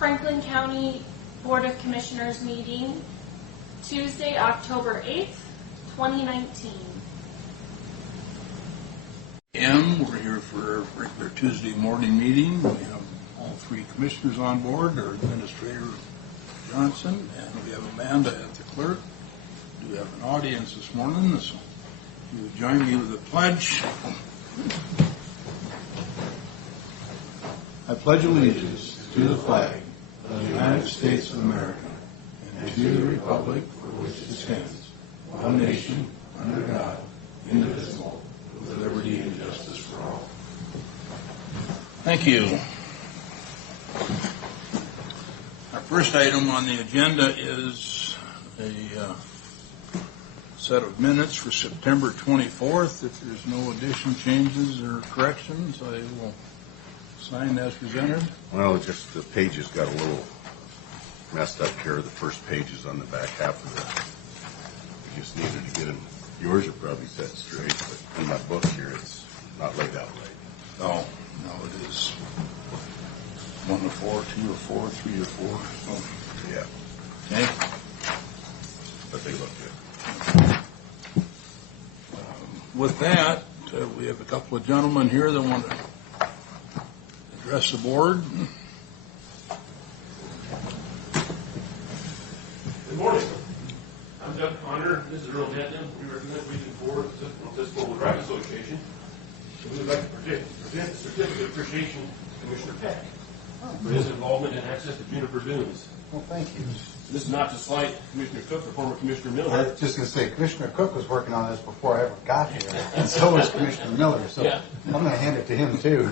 Franklin County Board of Commissioners meeting, Tuesday, October 8th, 2019. We're here for a regular Tuesday morning meeting. We have all three commissioners on board, our Administrator Johnson, and we have Amanda at the clerk. We have an audience this morning, so you would join me with the pledge. I pledge allegiance to the flag of the United States of America and to the republic for which it stands, one nation, under God, indivisible, with liberty and justice for all. Thank you. Our first item on the agenda is a set of minutes for September 24th. If there's no addition, changes, or corrections, I will sign as presented. Well, just the pages got a little messed up here. The first page is on the back half of it. We just needed to get them. Yours are probably set straight, but in my book here, it's not laid out right. Oh, no, it is 1 to 4, 2 to 4, 3 to 4. So, yeah. okay. But they look good. With that, we have a couple of gentlemen here that want to address the board. Good morning. I'm Doug Conner. This is Earl Denton. We represent Region 4 of the Fiscal Drive Association. And we would like to present a certificate of appreciation to Commissioner Peck for his involvement in access to Juniper Dunes. Well, thank you. This is not to slight Commissioner Cook or former Commissioner I Miller. was just going to say, Commissioner Cook was working on this before I ever got here, and so was Commissioner Miller, so Yeah. I'm going to hand it to him, too.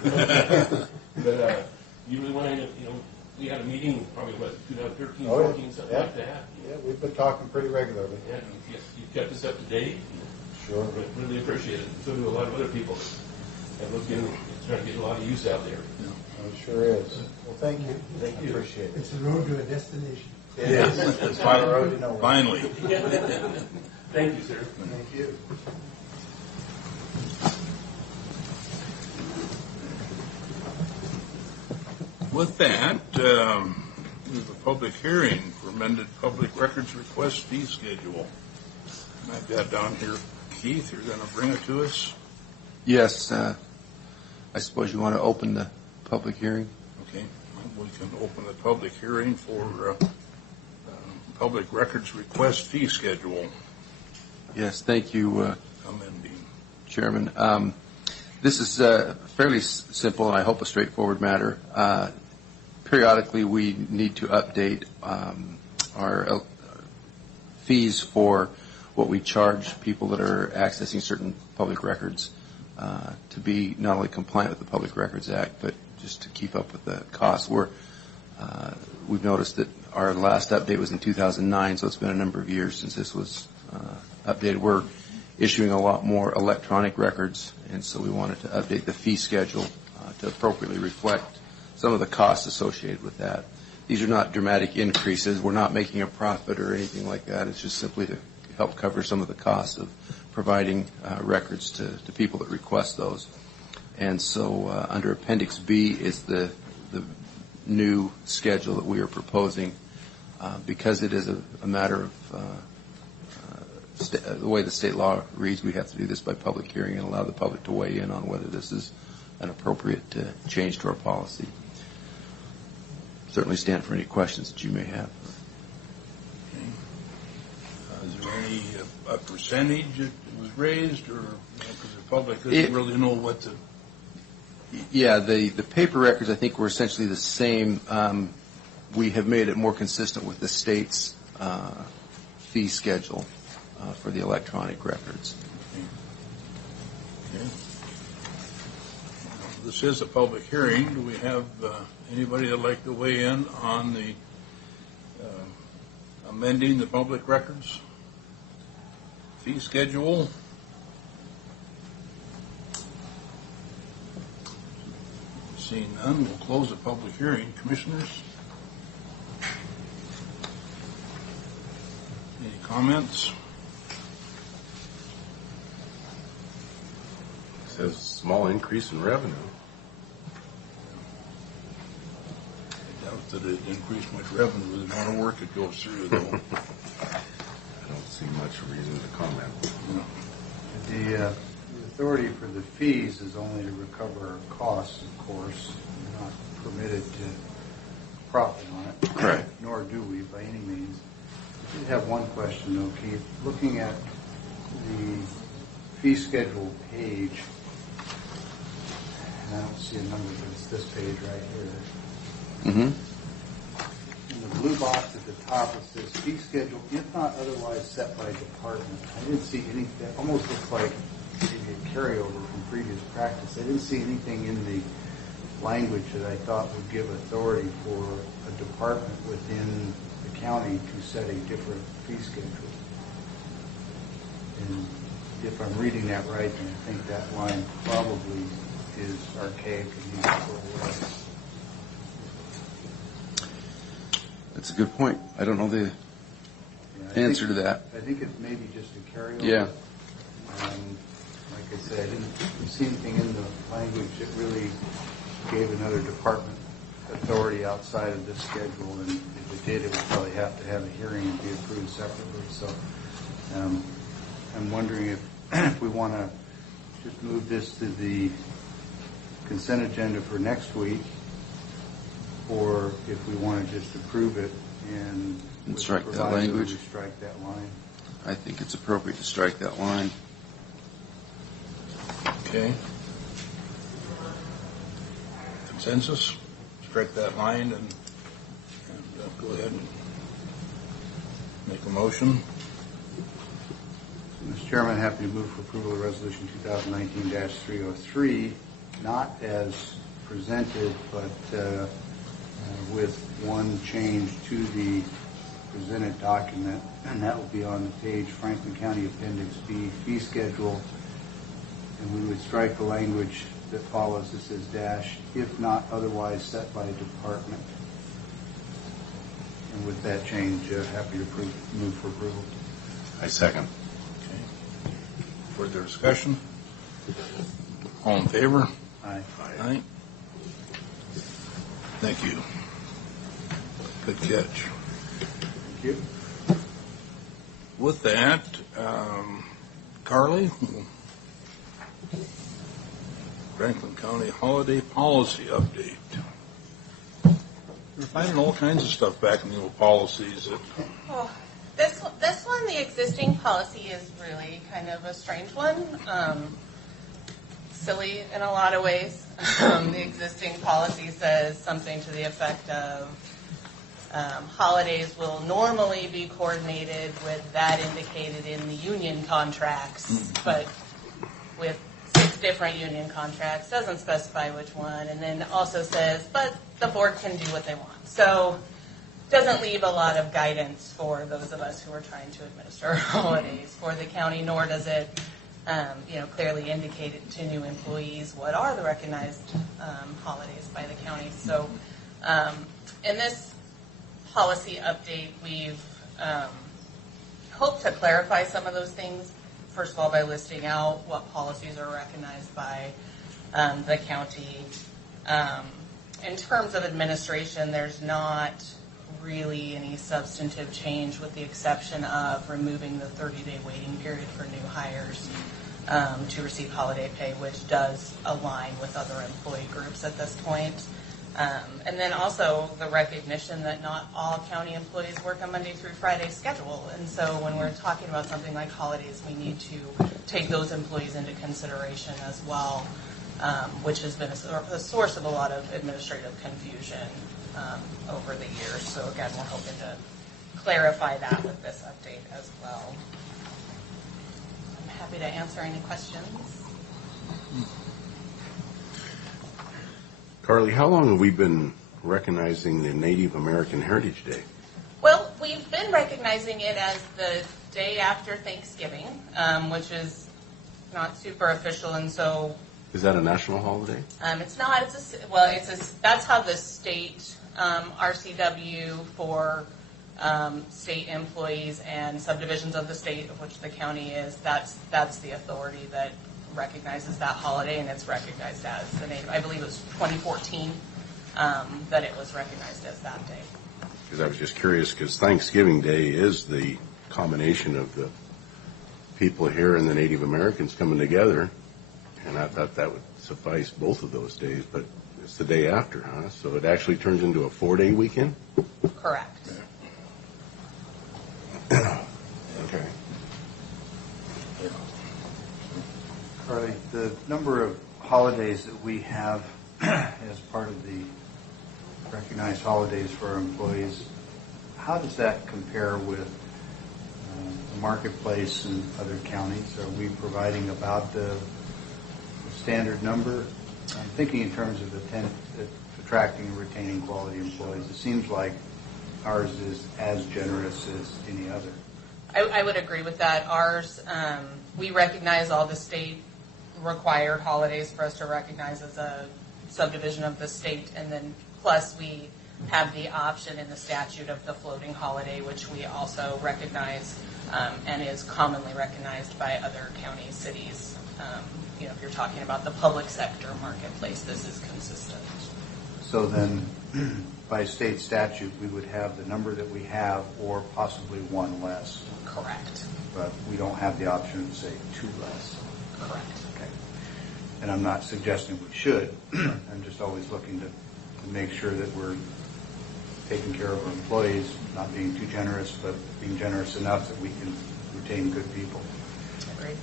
But you really want to, we had a meeting probably, 2013, 14, something like that. Yeah, we've been talking pretty regularly. Yeah, you've kept us up to date. Sure. Really appreciate it. So do a lot of other people. And trying to get a lot of use out there. It sure is. Well, thank you. Thank you. I appreciate it. It's the road to a destination. It is. It's my road to nowhere. Finally. Thank you, sir. Thank you. With that, we have a public hearing for amended public records request fee schedule. And I've got down here, Keith, you're going to bring it to us? Yes. I suppose you want to open the public hearing? Okay. We can open the public hearing for public records request fee schedule. Yes. Thank you, Amending. Chairman. This is fairly simple and I hope a straightforward matter. Periodically, we need to update our fees for what we charge people that are accessing certain public records to be not only compliant with the Public Records Act, but just to keep up with the costs. We've noticed that our last update was in 2009, so it's been a number of years since this was updated. We're issuing a lot more electronic records, and so we wanted to update the fee schedule to appropriately reflect some of the costs associated with that. These are not dramatic increases. We're not making a profit or anything like that. It's just simply to help cover some of the costs of providing records to people that request those. And so under Appendix B is the new schedule that we are proposing. Because it is a matter of the way the state law reads, we have to do this by public hearing and allow the public to weigh in on whether this is an appropriate change to our policy. Certainly stand for any questions that you may have. Okay. Is there any percentage that was raised, or because the public doesn't really know what to... Yeah, the paper records I think were essentially the same. We have made it more consistent with the state's fee schedule for the electronic records. Okay. This is a public hearing. Do we have anybody that'd like to weigh in on the amending the public records fee schedule? Seeing none, we'll close the public hearing. Commissioners? Any comments? It says small increase in revenue. It Not that it increased much revenue, the amount of work it goes through, though. I don't see much reason to comment. The authority for the fees is only to recover our costs, of course. We're not permitted to profit on it. Correct. Nor do we by any means. I did have one question though, Keith. Looking at the fee schedule page, and I don't see a number, but it's this page right here. Mm-hmm. In the blue box at the top, it says fee schedule, if not otherwise set by department. I didn't see anything. That almost looks like maybe a carryover from previous practice. I didn't see anything in the language that I thought would give authority for a department within the county to set a different fee schedule. And if I'm reading that right, then I think that line probably is archaic and needs to go away. That's a good point. I don't know the Yeah, I answer think- to that. I think it's maybe just a carryover. Yeah. Like I said, I didn't see anything in the language that really gave another department authority outside of this schedule, and if it did, it would probably have to have a hearing and be approved separately. So I'm wondering if we want to just move this to the consent agenda for next week, or if we want to just approve it and with strike the that proviso language. we strike that line. I think it's appropriate to strike that line. Okay. Consensus? Strike that line and go ahead and make a motion. Mr. Chairman, happy to move for approval of Resolution 2019-303, not as presented, but with one change to the presented document, and that will be on the page, Franklin County Appendix B, fee schedule, and we would strike the language that follows. This is dash, if not otherwise set by department. And with that change, happy to move for approval. I second. Okay. Further discussion? All in favor? Aye. Aye. Thank you. Good catch. Thank you. With that, Carly, Franklin County holiday policy update. We're finding all kinds of stuff back in the old policies that Oh, this one, the existing policy is really kind of a strange one. Silly in a lot of ways. The existing policy says something to the effect of holidays will normally be coordinated with that indicated in the union contracts, but with 6 different union contracts, doesn't specify which one, and then also says, but the board can do what they want. So doesn't leave a lot of guidance for those of us who are trying to administer holidays for the county, nor does it clearly indicate to new employees what are the recognized holidays by the county. So in this policy update, we've hoped to clarify some of those things. First of all, by listing out what policies are recognized by the county. In terms of administration, there's not really any substantive change with the exception of removing the 30-day waiting period for new hires to receive holiday pay, which does align with other employee groups at this point. And then also the recognition that not all county employees work a Monday through Friday schedule. And so when we're talking about something like holidays, we need to take those employees into consideration as well, which has been a source of a lot of administrative confusion over the years. So again, we're hoping to clarify that with this update as well. I'm happy to answer any questions. Carly, how long have we been recognizing the Native American Heritage Day? Well, we've been recognizing it as the day after Thanksgiving, which is not super official, and so Is that a national holiday? it's not. That's how the state RCW for state employees and subdivisions of the state, of which the county is. That's the authority that recognizes that holiday, and it's recognized as the Native. I believe it was 2014 that it was recognized as that day. Because I was just curious, because Thanksgiving Day is the combination of the people here and the Native Americans coming together, and I thought that would suffice both of those days, but it's the day after, huh? So it actually turns into a 4-day weekend? Correct. Okay. Carly, the number of holidays that we have as part of the recognized holidays for our employees, how does that compare with the marketplace in other counties? Are we providing about the standard number? I'm thinking in terms of attracting and retaining quality employees. It seems like ours is as generous as any other. I would agree with that. Ours, we recognize all the state required holidays for us to recognize as a subdivision of the state, and then plus we have the option in the statute of the floating holiday, which we also recognize and is commonly recognized by other counties, cities. If you're talking about the public sector marketplace, this is consistent. So then, by state statute, we would have the number that we have or possibly one less. Correct. But we don't have the option to say two less. Correct. Okay. And I'm not suggesting we should. I'm just always looking to make sure that we're taking care of our employees, not being too generous, but being generous enough that we can retain good people. Agreed.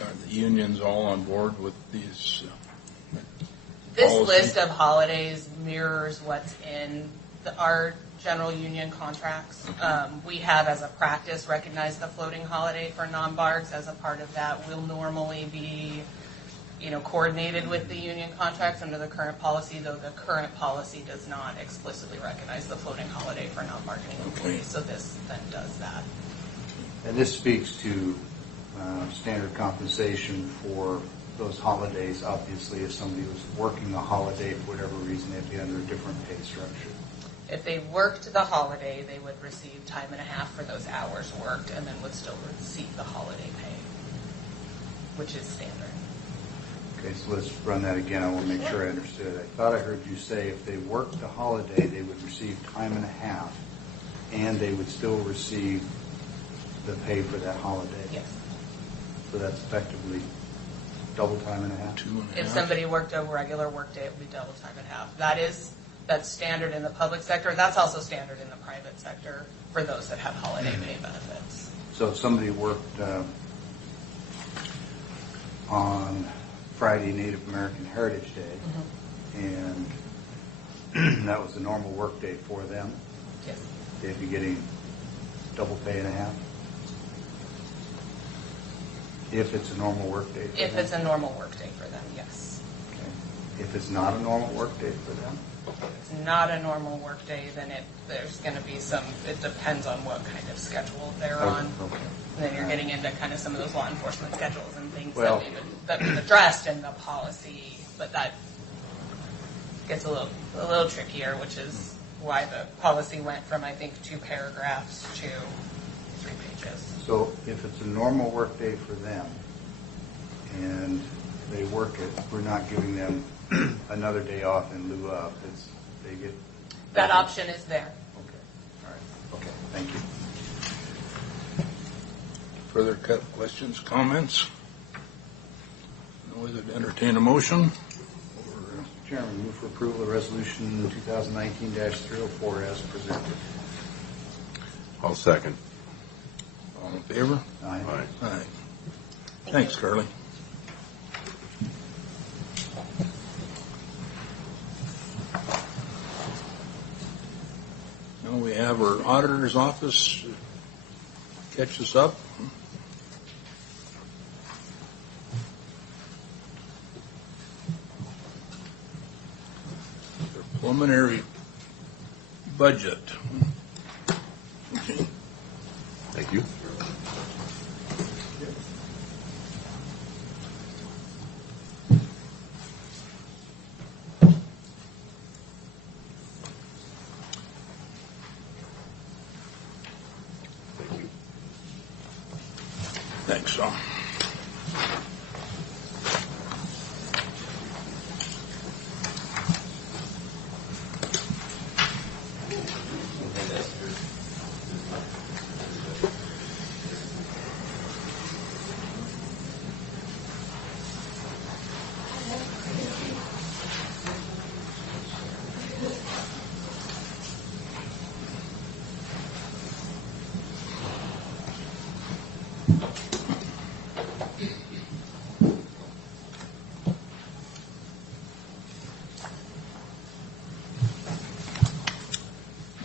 Are the unions all on board with these? This Policy. list of holidays mirrors what's in our general union contracts. We have, as a practice, recognized the floating holiday for non-bargs as a part of that. We'll normally be, coordinated with the union contracts under the current policy, though the current policy does not explicitly recognize the floating holiday for non-bargaining employees. So this then does that. And this speaks to standard compensation for those holidays. Obviously, if somebody was working a holiday for whatever reason, they'd be under a different pay structure. If they worked the holiday, they would receive time and a half for those hours worked, and then would still receive the holiday pay, which is standard. Okay, so let's run that again. I want to make sure I understood. I thought I heard you say if they worked the holiday, they would receive time and a half, and they would still receive the pay for that holiday. Yes. So that's effectively double time and a half? 2.5. If somebody worked a regular workday, it would be double time and a half. That's standard in the public sector. That's also standard in the private sector for those that have holiday pay benefits. So if somebody worked on Friday, Native American Heritage Day, and that was a normal work day for them, Yes. they'd be getting double pay and a half? If it's a normal work day for them? If it's a normal work day for them, yes. Okay. If it's not a normal work day for them? If it's not a normal work day, then there's going to be it depends on what kind of schedule they're on. Okay. And then you're getting into kind of some of those law enforcement schedules and things Well- that we've addressed in the policy, but that gets a little trickier, which is why the policy went from, I think, 2 paragraphs to 3 pages. So if it's a normal work day for them and they work it, we're not giving them another day off in lieu of. They get That option is there. Okay. All right. Okay. Thank you. Further questions, comments? No way to entertain a motion? Mr. Chairman, move for approval of resolution 2019-304 as presented. I'll second. All in favor? Aye. Aye. Aye. Thanks, Carly. Now we have our auditor's office catch us up. The preliminary budget. Okay. Thank you. Thank you. Thanks, Tom.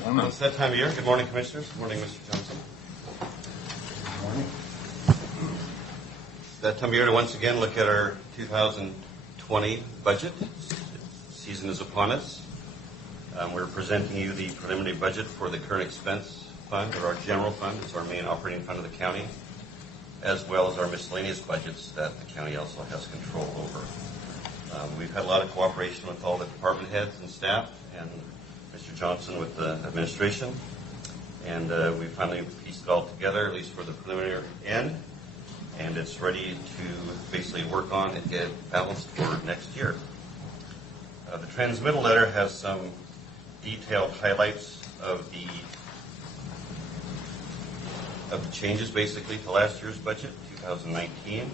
Morning. It's that time of year. Good morning, Commissioners. Good morning, Mr. Johnson. Good morning. It's that time of year to once again look at our 2020 budget. Season is upon us. We're presenting you the preliminary budget for the current expense fund, or our general fund. It's our main operating fund of the county, as well as our miscellaneous budgets that the county also has control over. We've had a lot of cooperation with all the department heads and staff, and Mr. Johnson with the administration, and we finally pieced it all together, at least for the preliminary end, and it's ready to basically work on and get balanced for next year. The transmittal letter has some detailed highlights of the changes basically to last year's budget, 2019.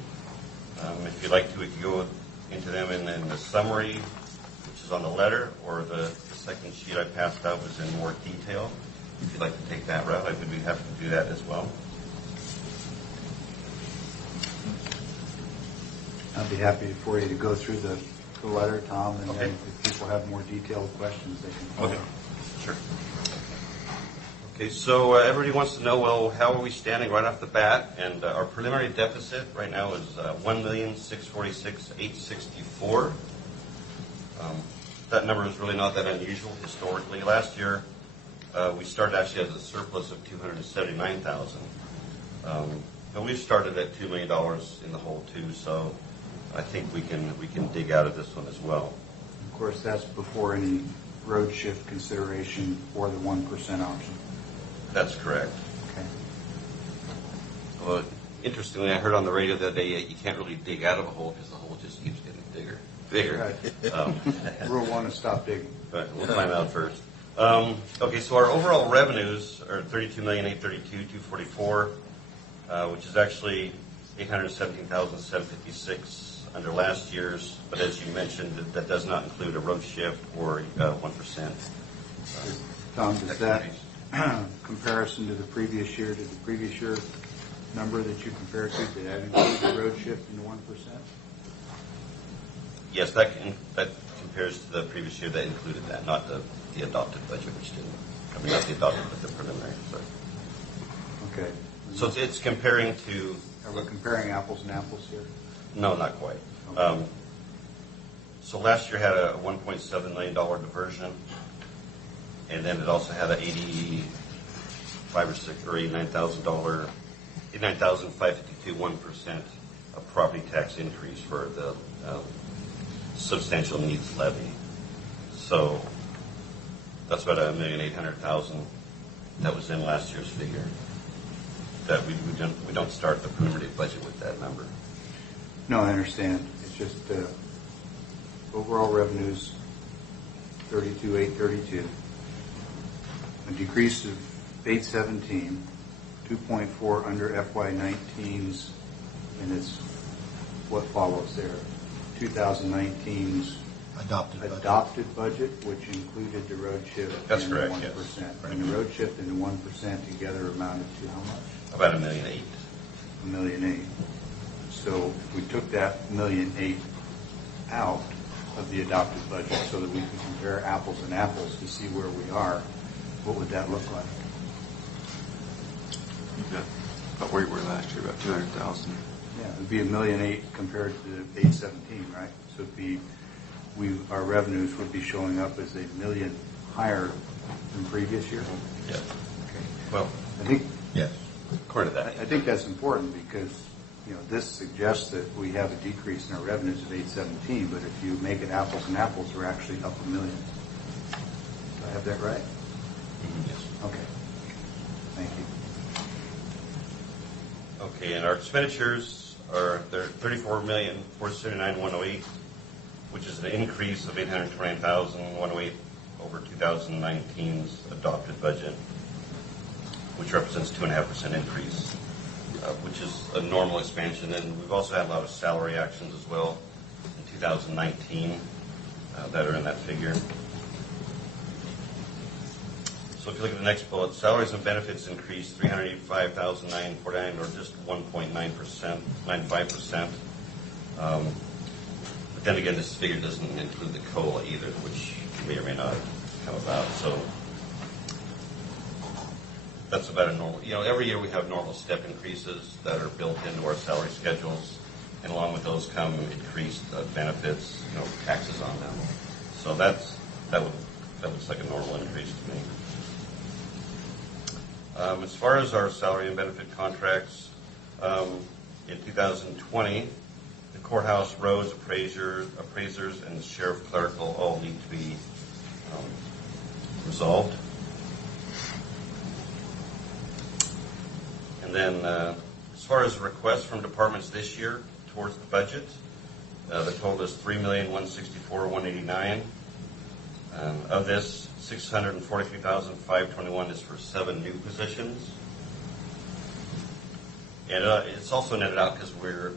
If you'd like to, we can go into them in the summary, which is on the letter, or the second sheet I passed out was in more detail. If you'd like to take that route, I would be happy to do that as well. I'd be happy for you to go through the letter, Tom, and Okay. then if people have more detailed questions, they can follow. Okay, sure. Okay, so everybody wants to know, well, how are we standing right off the bat? And our preliminary deficit right now is $1,646,864. That number is really not that unusual historically. Last year, we started actually as a surplus of $279,000. But we've started at $2 million in the hole too, so I think we can dig out of this one as well. Of course, that's before any road shift consideration or the 1% option. That's correct. Okay. Well, interestingly, I heard on the radio the other day you can't really dig out of a hole because the hole just keeps getting bigger. Right. Rule 1 is stop digging. But we'll find out first. Okay, so our overall revenues are $32,832,244, which is actually $817,756 under last year's. But as you mentioned, that does not include a road shift or 1%. Tom, does that comparison to the previous year, did the previous year number that you compared to, did that include the road shift in the 1%? Yes, that compares to the previous year. That included that, not the adopted budget, which didn't. I mean, not the adopted, but the preliminary. Sorry. Okay. So it's comparing to. Are we comparing apples and apples here? No, not quite. Okay. So last year had a $1.7 million diversion, and then it also had a $89,552 1% of property tax increase for the substantial needs levy. So that's about $1,800,000 that was in last year's figure. That we don't start the preliminary budget with that number. No, I understand. It's just overall revenues, 32,832. A decrease of 817, 2.4 under FY19's, and it's what follows there. 2019's adopted budget, which included the road shift. That's and correct, the 1%. yes. And the road shift and the 1% together amounted to how much? About $1.8 million. $1.8 million. So if we took that $1.8 million out of the adopted budget so that we can compare apples and apples to see where we are, what would that look like? About where you were last year, about 200,000. Yeah, it'd be $1.8 million compared to the 817, right? So it'd be, our revenues would be showing up as $1 million higher than previous year. Yeah. Okay. Well, I think according to that. I think that's important because, this suggests that we have a decrease in our revenues of 817, but if you make it apples and apples, we're actually up $1 million. Do I have that right? Yes. Okay. Thank you. Okay, and our expenditures are $34,479,108, which is an increase of $829,108 over 2019's adopted budget, which represents 2.5% increase, which is a normal expansion. And we've also had a lot of salary actions as well in 2019 that are in that figure. So if you look at the next bullet, salaries and benefits increased $385,949, or just 1.9%, 95%. But then again, this figure doesn't include the COLA either, which may or may not come about. So that's about a normal, every year we have normal step increases that are built into our salary schedules, and along with those come increased benefits, taxes on them. So that looks like a normal increase to me. As far as our salary and benefit contracts, in 2020, the courthouse, roads, appraisers, and the sheriff clerical all need to be resolved. And then, as far as requests from departments this year towards the budget, the total is $3,164,189. Of this, $643,521 is for 7 new positions. And it's also netted out because we're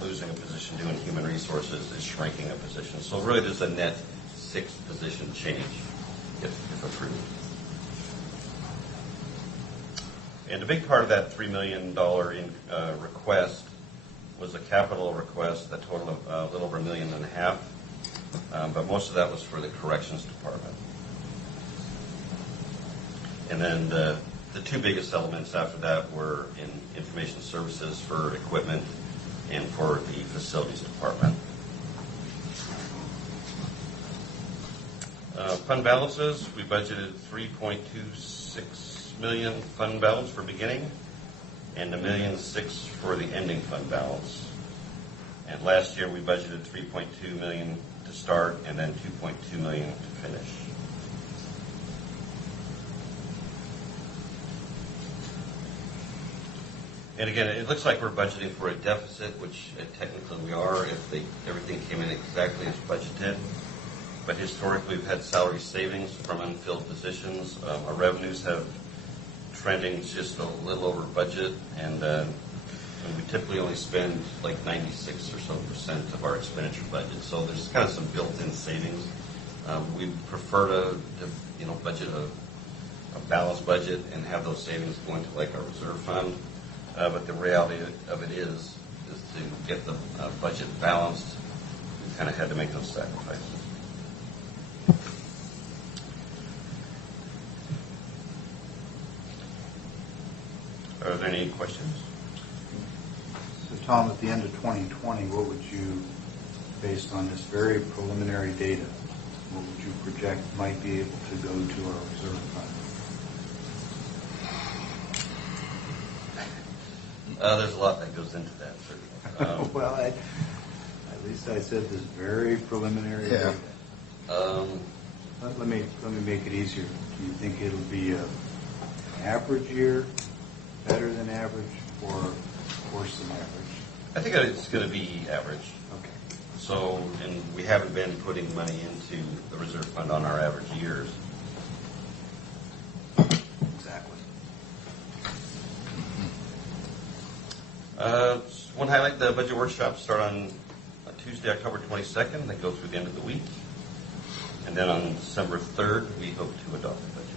losing a position due in human resources, is shrinking a position. So really there's a net 6 position change if approved. And a big part of that $3 million request was a capital request that totaled a little over $1.5 million. But most of that was for the corrections department. And then the 2 biggest elements after that were in information services for equipment and for the facilities department. Fund balances, we budgeted $3.26 million fund balance for beginning and $1.6 million for the ending fund balance. And last year we budgeted $3.2 million to start and then $2.2 million to finish. And again, it looks like we're budgeting for a deficit, which technically we are if everything came in exactly as budgeted. But historically, we've had salary savings from unfilled positions. Our revenues have trending just a little over budget, and we typically only spend like 96% or so of our expenditure budget. So there's kind of some built-in savings. We prefer to budget a balanced budget and have those savings go into like our reserve fund. But the reality of it is to get the budget balanced, we kind of had to make those sacrifices. Are there any questions? So, Tom, at the end of 2020, what would you, based on this very preliminary data, what would you project might be able to go to our reserve fund? There's a lot that goes into that, certainly. Well, at least I said this very preliminary data. Let me make it easier. Do you think it'll be an average year, better than average, or worse than average? I think it's going to be average. Okay. So, and we haven't been putting money into the reserve fund on our average years. Exactly. One highlight, the budget workshops start on Tuesday, October 22nd. They go through the end of the week. And then on December 3rd, we hope to adopt the budget.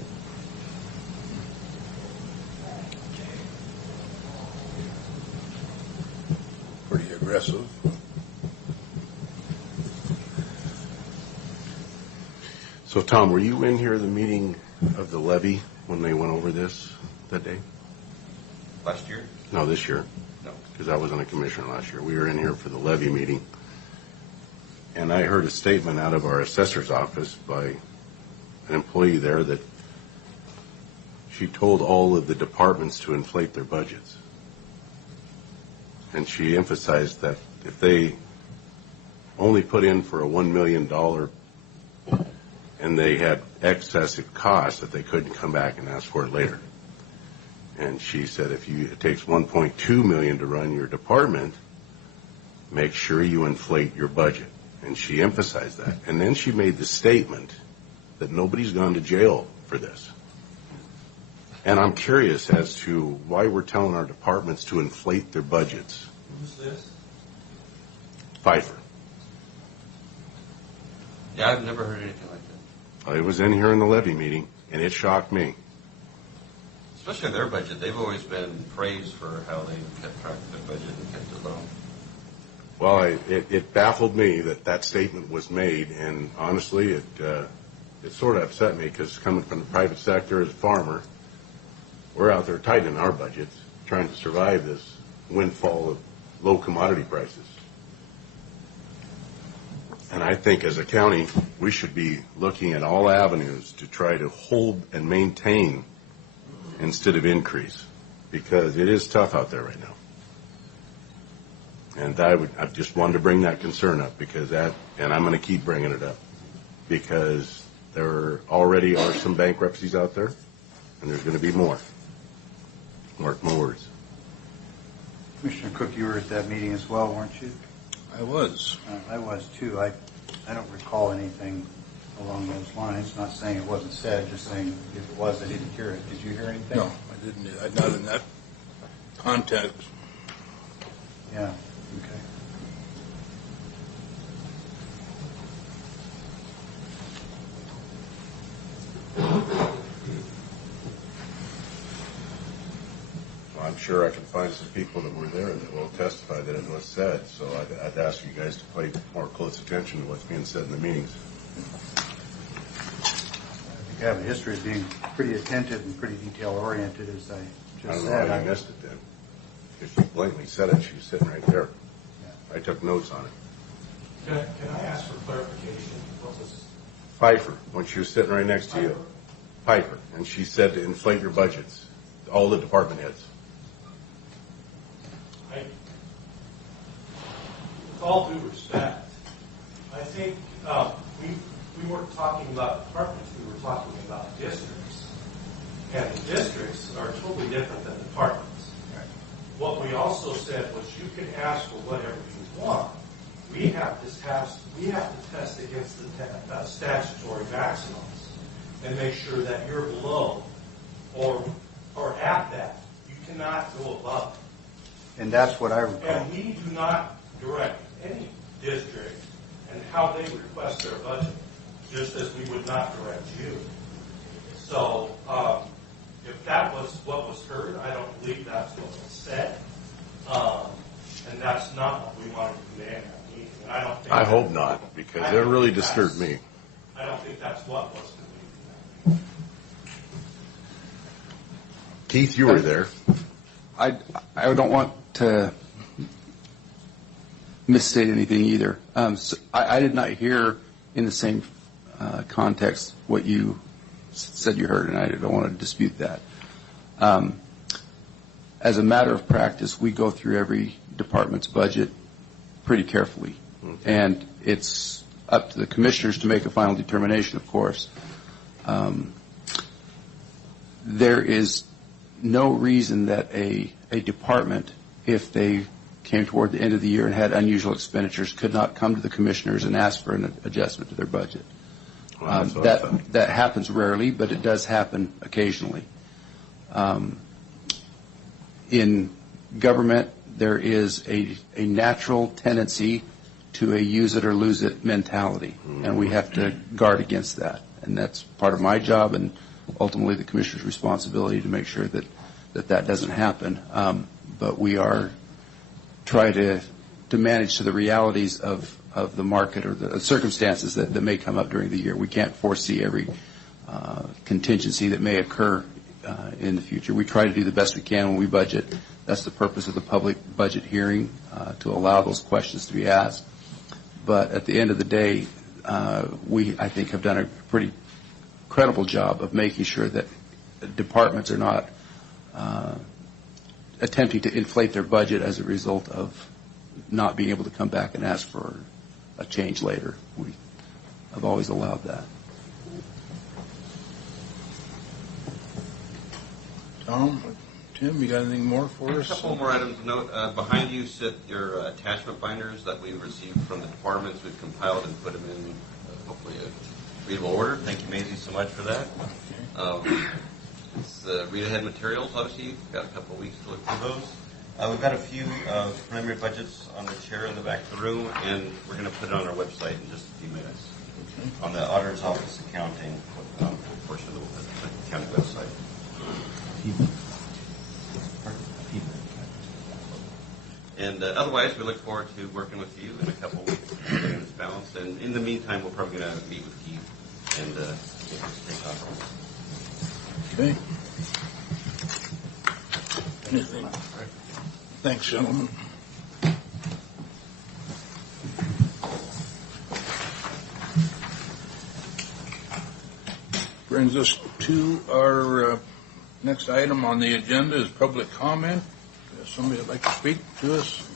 Pretty aggressive. So, Tom, were you in here the meeting of the levy when they went over this that day? Last year? No, this year, No. because I wasn't a commissioner last year. We were in here for the levy meeting, and I heard a statement out of our assessor's office by an employee there that she told all of the departments to inflate their budgets. And she emphasized that if they only put in for a $1 million and they had excessive costs, that they couldn't come back and ask for it later. And she said it takes $1.2 million to run your department, make sure you inflate your budget. And she emphasized that. And then she made the statement that nobody's gone to jail for this. And I'm curious as to why we're telling our departments to inflate their budgets. Who's this? Pfeiffer. Yeah, I've never heard anything like that. It was in here in the levy meeting, and it shocked me. Especially their budget. They've always been praised for how they kept track of their budget and kept it low. Well, it baffled me that statement was made, and honestly, it sort of upset me because coming from the private sector as a farmer, we're out there tightening our budgets, trying to survive this windfall of low commodity prices. And I think as a county, we should be looking at all avenues to try to hold and maintain instead of increase, because it is tough out there right now. And I just wanted to bring that concern up because and I'm going to keep bringing it up because there already are some bankruptcies out there, and there's going to be more. Mark my words. Commissioner Cook, you were at that meeting as well, weren't you? I was. I was too. I don't recall anything along those lines. Not saying it wasn't said, just saying if it was, I didn't hear it. Did you hear anything? No, I didn't. Not in that context. Yeah. Okay. Well, I'm sure I can find some people that were there that will testify that it was said. So I'd ask you guys to pay more close attention to what's being said in the meetings. You have a history of being pretty attentive and pretty detail-oriented, as I I just don't know said. how you missed it then. Because she blatantly said it. She was sitting right there. I took notes on it. Can I ask for clarification? What was Piper, when she was sitting right next to you. Piper. And she said to inflate your budgets, all the department heads. With all due respect, I think we weren't talking about departments, we were talking about districts. And the districts are totally different than departments. What we also said was you can ask for whatever you want. We have to test against the statutory maximums and make sure that you're below or at that. You cannot go above. And that's what I recall. And we do not direct any district and how they request their budget, just as we would not direct you. So if that was what was heard, I don't believe that's what was said. And that's not what we wanted to convey in that meeting. And I don't think I hope not, because it really disturbed me. I don't think that's what was conveyed in that meeting. Keith, you were there. I don't want to misstate anything either. So I did not hear in the same context what you said you heard, and I don't want to dispute that. As a matter of practice, we go through every department's budget pretty carefully, and it's up to the commissioners to make a final determination, of course. There is no reason that a department, if they came toward the end of the year and had unusual expenditures, could not come to the commissioners and ask for an adjustment to their budget. That happens rarely, but it does happen occasionally. In government, there is a natural tendency to a use it or lose it mentality, and we have to guard against that. And that's part of my job and ultimately the commissioner's responsibility to make sure that doesn't happen. But we are trying to manage to the realities of the market or the circumstances that may come up during the year. We can't foresee every contingency that may occur in the future. We try to do the best we can when we budget. That's the purpose of the public budget hearing, to allow those questions to be asked. But at the end of the day, we, I think, have done a pretty credible job of making sure that departments are not attempting to inflate their budget as a result of not being able to come back and ask for a change later. We have always allowed that. Tom, Tim, you got anything more for A us? couple more items to note. Behind you sit your attachment binders that we received from the departments. We've compiled and put them in hopefully a readable order. Thank you, Maisie, so much for that. It's the read-ahead materials, obviously. You've got a couple of weeks to look through those. We've got a few preliminary budgets on the chair in the back of the room, and we're going to put it on our website in just a few minutes. On the auditor's office accounting portion of the county website. And otherwise, we look forward to working with you in a couple of weeks to get this balanced. And in the meantime, we're probably going to meet with Keith and get this take off. Okay. Anything? Thanks, gentlemen. Brings us to our next item on the agenda is public comment. If somebody would like to speak to us.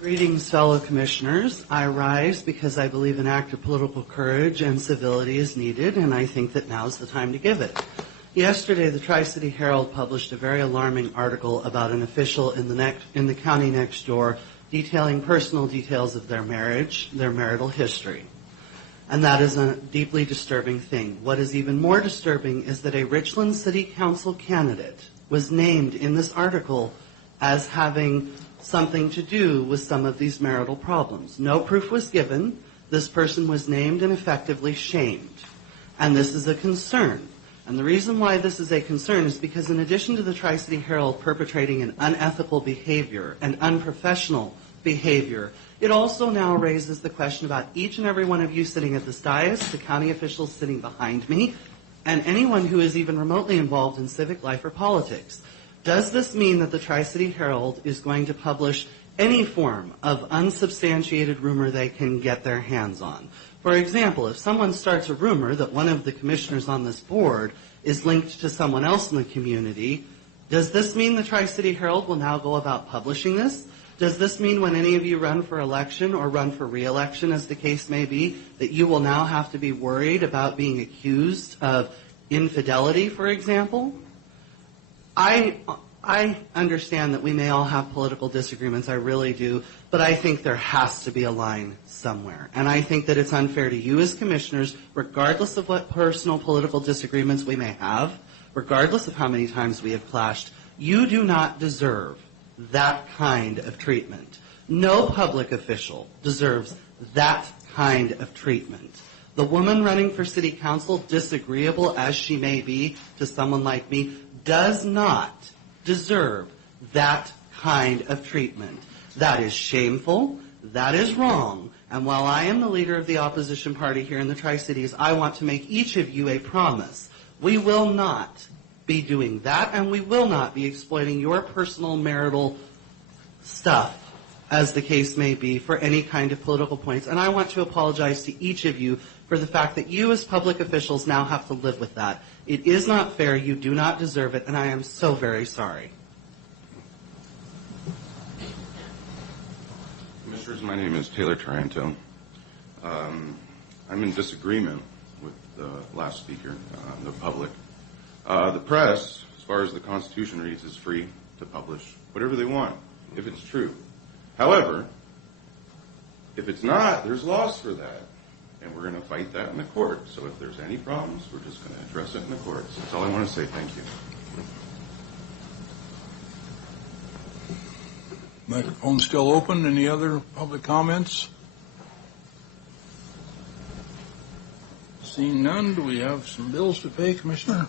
Greetings, fellow commissioners. I rise because I believe an act of political courage and civility is needed, and I think that now's the time to give it. Yesterday, the Tri-City Herald published a very alarming article about an official in the county next door detailing personal details of their marriage, their marital history. And that is a deeply disturbing thing. What is even more disturbing is that a Richland City Council candidate was named in this article as having something to do with some of these marital problems. No proof was given. This person was named and effectively shamed. And this is a concern. And the reason why this is a concern is because in addition to the Tri-City Herald perpetrating an unethical behavior and unprofessional behavior, it also now raises the question about each and every one of you sitting at this dais, the county officials sitting behind me, and anyone who is even remotely involved in civic life or politics. Does this mean that the Tri-City Herald is going to publish any form of unsubstantiated rumor they can get their hands on? For example, if someone starts a rumor that one of the commissioners on this board is linked to someone else in the community, does this mean the Tri-City Herald will now go about publishing this? Does this mean when any of you run for election or run for re-election, as the case may be, that you will now have to be worried about being accused of infidelity, for example? I understand that we may all have political disagreements, I really do, but I think there has to be a line somewhere. And I think that it's unfair to you as commissioners, regardless of what personal political disagreements we may have, regardless of how many times we have clashed, you do not deserve that kind of treatment. No public official deserves that kind of treatment. The woman running for city council, disagreeable as she may be to someone like me, does not deserve that kind of treatment. That is shameful. That is wrong. And while I am the leader of the opposition party here in the Tri-Cities, I want to make each of you a promise. We will not be doing that, and we will not be exploiting your personal marital stuff, as the case may be, for any kind of political points. And I want to apologize to each of you for the fact that you as public officials now have to live with that. It is not fair. You do not deserve it, and I am so very sorry. Commissioners, my name is Taylor Taranto. I'm in disagreement with the last speaker, the public. The press, as far as the Constitution reads, is free to publish whatever they want, if it's true. However, if it's not, there's laws for that, and we're going to fight that in the court. So if there's any problems, we're just going to address it in the courts. That's all I want to say. Thank you. Microphone's still open. Any other public comments? Seeing none, do we have some bills to pay, Commissioner?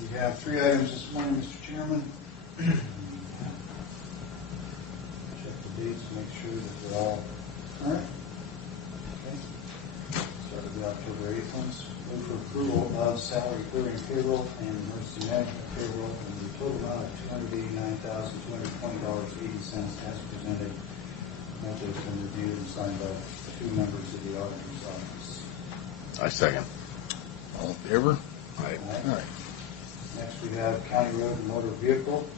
We have 3 items this morning, Mr. Chairman. Check the dates to make sure that they're all current. Okay. Start with the October 8th ones. Move for approval of salary clearing payroll and emergency management payroll in the total amount of $289,220.80 as presented. That has been reviewed and signed by 2 members of the auditor's office. I second. All in favor? Aye. All right. Next, we have county road and motor vehicle.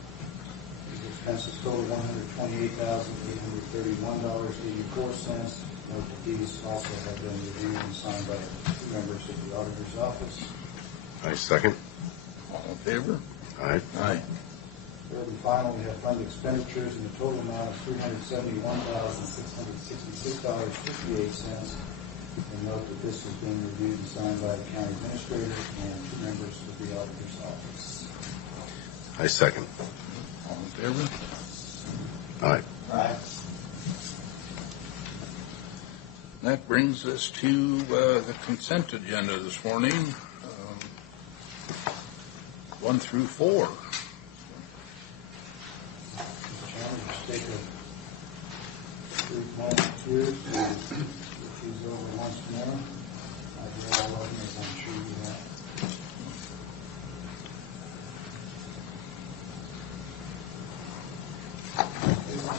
These expenses total $128,831.84. Note that these also have been reviewed and signed by 2 members of the auditor's office. I second. All in favor? Aye. Aye. Third and final, we have fund expenditures in the total amount of $371,666.58. And note that this has been reviewed and signed by the county administrator and 2 members of the auditor's office. I second. All in favor? Aye. Aye. That brings us to the consent agenda this morning, 1 through 4. Mr. Chairman, just take a brief moment here to look these over once more. I've read all of them, as I'm sure you have.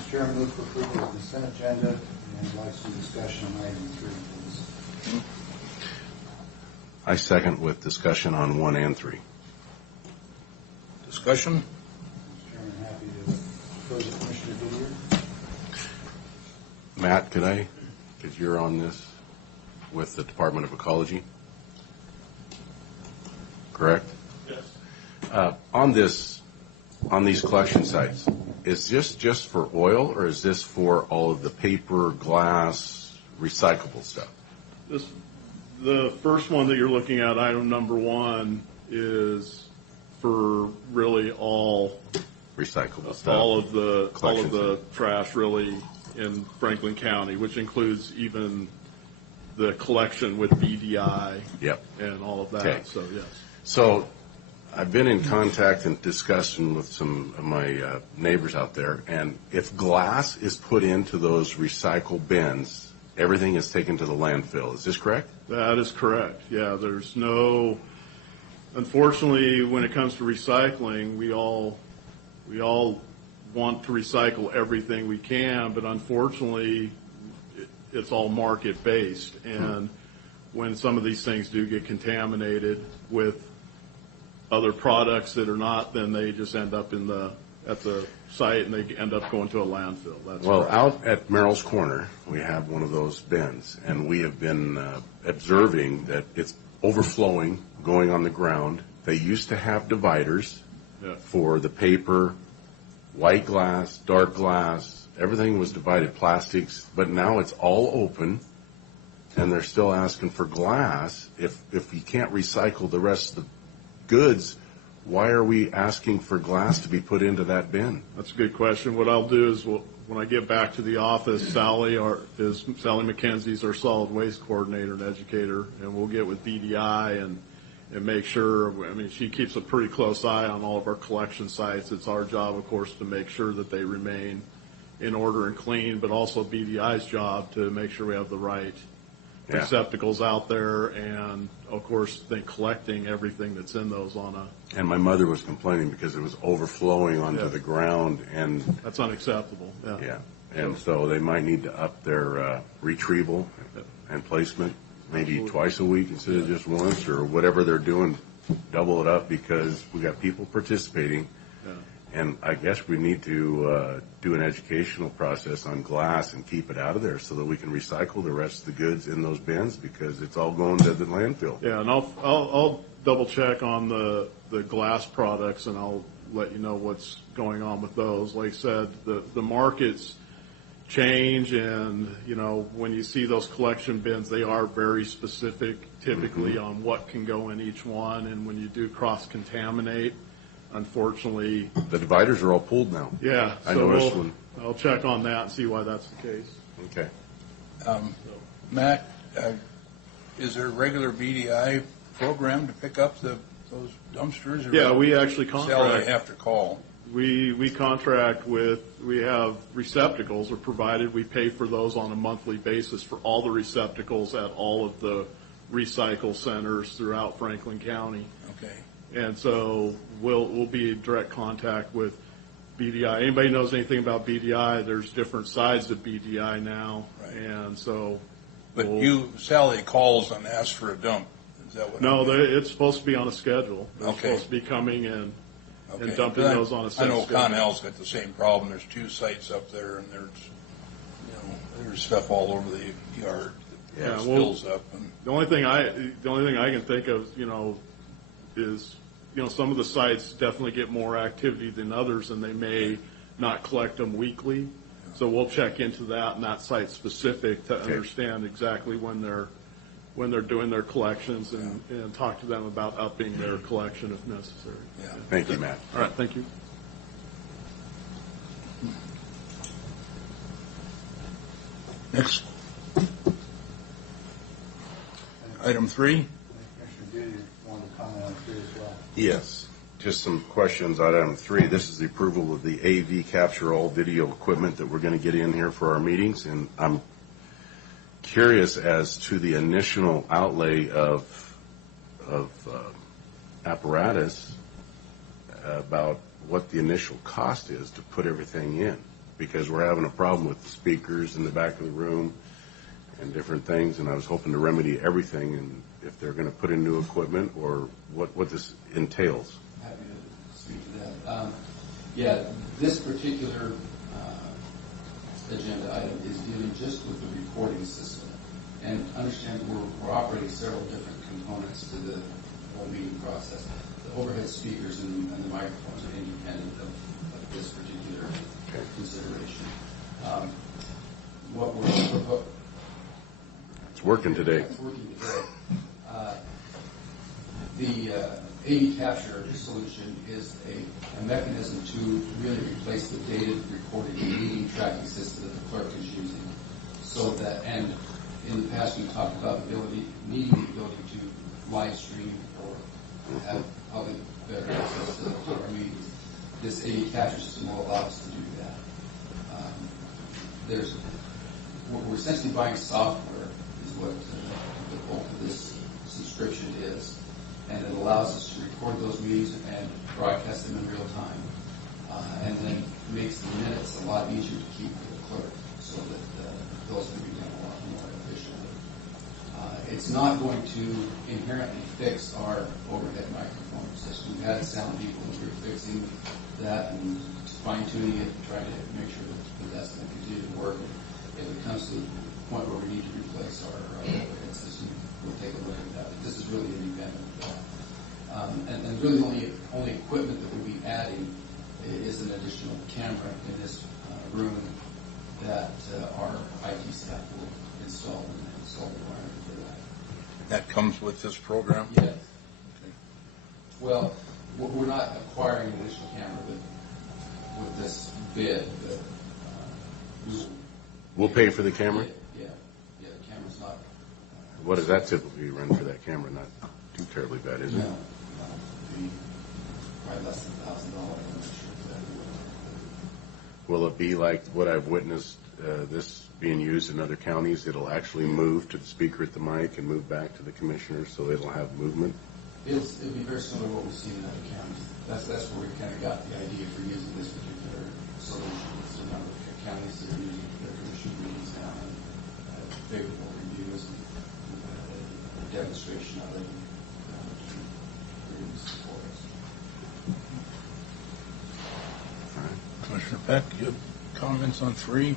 Mr. Chair, I move for approval of the consent agenda, and I'd like some discussion on item 3, please. I second with discussion on 1 and 3. Discussion? Mr. Chairman, happy to propose it, Commissioner Didier. Matt, because you're on this with the Department of Ecology, correct? Yes. On these collection sites, is this just for oil, or is this for all of the paper, glass, recyclable stuff? The first one that you're looking at, item number 1, is for really all Recyclable stuff. all of the Collection trash really in Franklin County, which includes even the collection with BDI Yep. and all of that. Okay. So yes. So I've been in contact and discussion with some of my neighbors out there, and if glass is put into those recycle bins, everything is taken to the landfill. Is this correct? That is correct. Yeah, there's no. Unfortunately, when it comes to recycling, we all want to recycle everything we can, but unfortunately, it's all market based. And when some of these things do get contaminated with other products that are not, then they just end up at the site and they end up going to a landfill. That's Well, correct. out at Merrill's Corner, we have one of those bins, and we have been observing that it's overflowing, going on the ground. They used to have dividers Yeah. for the paper, white glass, dark glass, everything was divided, plastics, but now it's all open, and they're still asking for glass. If you can't recycle the rest of the goods, why are we asking for glass to be put into that bin? That's a good question. What I'll do is when I get back to the office, Sally McKenzie's our solid waste coordinator and educator, and we'll get with BDI and make sure. I mean, she keeps a pretty close eye on all of our collection sites. It's our job, of course, to make sure that they remain in order and clean, but also BDI's job to make sure we have the right receptacles out there, and of course, then collecting everything that's in those on a. And my mother was complaining because it was overflowing onto Yeah. the ground, and That's unacceptable. Yeah. and so they might need to up their retrieval and placement maybe Absolutely. twice a week instead of just once, or whatever they're doing, double it up, because we got people participating. Yeah. And I guess we need to do an educational process on glass and keep it out of there so that we can recycle the rest of the goods in those bins, because it's all going to the landfill. Yeah, and I'll double check on the glass products, and I'll let you know what's going on with those. Like I said, the markets change, and when you see those collection bins, they are very specific, typically on what can go in each one. And when you do cross-contaminate, unfortunately, The dividers are all pulled now. yeah. I So noticed one. I'll check on that and see why that's the case. Okay. Matt, is there a regular BDI program to pick up those dumpsters? Or Yeah, we actually Sally contract. have to call? We contract with, we have receptacles are provided. We pay for those on a monthly basis for all the receptacles at all of the recycle centers throughout Franklin County. Okay. And so we'll be in direct contact with BDI. Anybody knows anything about BDI? There's different sides of BDI now. Right. And so. But we'll- Sally calls and asks for a dump. Is that what? No, it's supposed to be on a schedule. They're Okay. supposed to be coming in Okay. and dumping But those on a I set know schedule. Connell's got the same problem. There's 2 sites up there, and there's stuff all over the yard that Yeah, well, spills up. And The only thing I can think of, is, some of the sites definitely get more activity than others, and they may not collect them weekly. So we'll check into that and that site specific to understand exactly when they're doing their collections and talk to them about upping their collection if necessary. yeah. Thank you, Matt. All right, thank you. Next. Item 3. Commissioner Didier wanted to comment on 3 as well. Yes. Just some questions on item 3. This is the approval of the AV capture all video equipment that we're going to get in here for our meetings, and I'm curious as to the initial outlay of apparatus, about what the initial cost is to put everything in. because we're having a problem with the speakers in the back of the room and different things, and I was hoping to remedy everything, and if they're going to put in new equipment or what this entails. Happy to speak to that. Yeah, this particular agenda item is dealing just with the recording system. And understand we're operating several different components to the whole meeting process. The overhead speakers and the microphones are independent of this particular consideration. What we're It's working today. It's working today. The AV capture solution is a mechanism to really replace the dated recording meeting tracking system that the clerk is using. So that, and in the past we talked about needing the ability to live stream or have public better access to our meetings. This AV capture system will allow us to do that. We're essentially buying software is what the bulk of this subscription is, and it allows us to record those meetings and broadcast them in real time, and then makes the minutes a lot easier to keep for the clerk, so that those can be done a lot more efficiently. It's not going to inherently fix our overhead microphone system. We've had sound people who are fixing that and fine-tuning it, trying to make sure that that's going to continue to work. If it comes to the point where we need to replace our overhead system, we'll take a look at that. But this is really independent of that. And really the only equipment that we'll be adding is an additional camera in this room that our IT staff will install and install the wiring for that. That comes with this program? Yes. Okay. Well, we're not acquiring an additional camera with this bid, but We'll pay for the camera? Yeah, the camera's not. What does that typically run for that camera? Not too terribly bad, is it? No, it'd be probably less than $1,000. I'm not sure exactly what. Will it be like what I've witnessed, this being used in other counties? It'll actually move to the speaker at the mic and move back to the commissioner, so it'll have movement? It'll be very similar to what we've seen in other counties. That's where we kind of got the idea for using this particular solution. There's a number of counties that are using their commission meetings now, and favorable reviews and a demonstration of it. Commissioner Peck, you have comments on 3?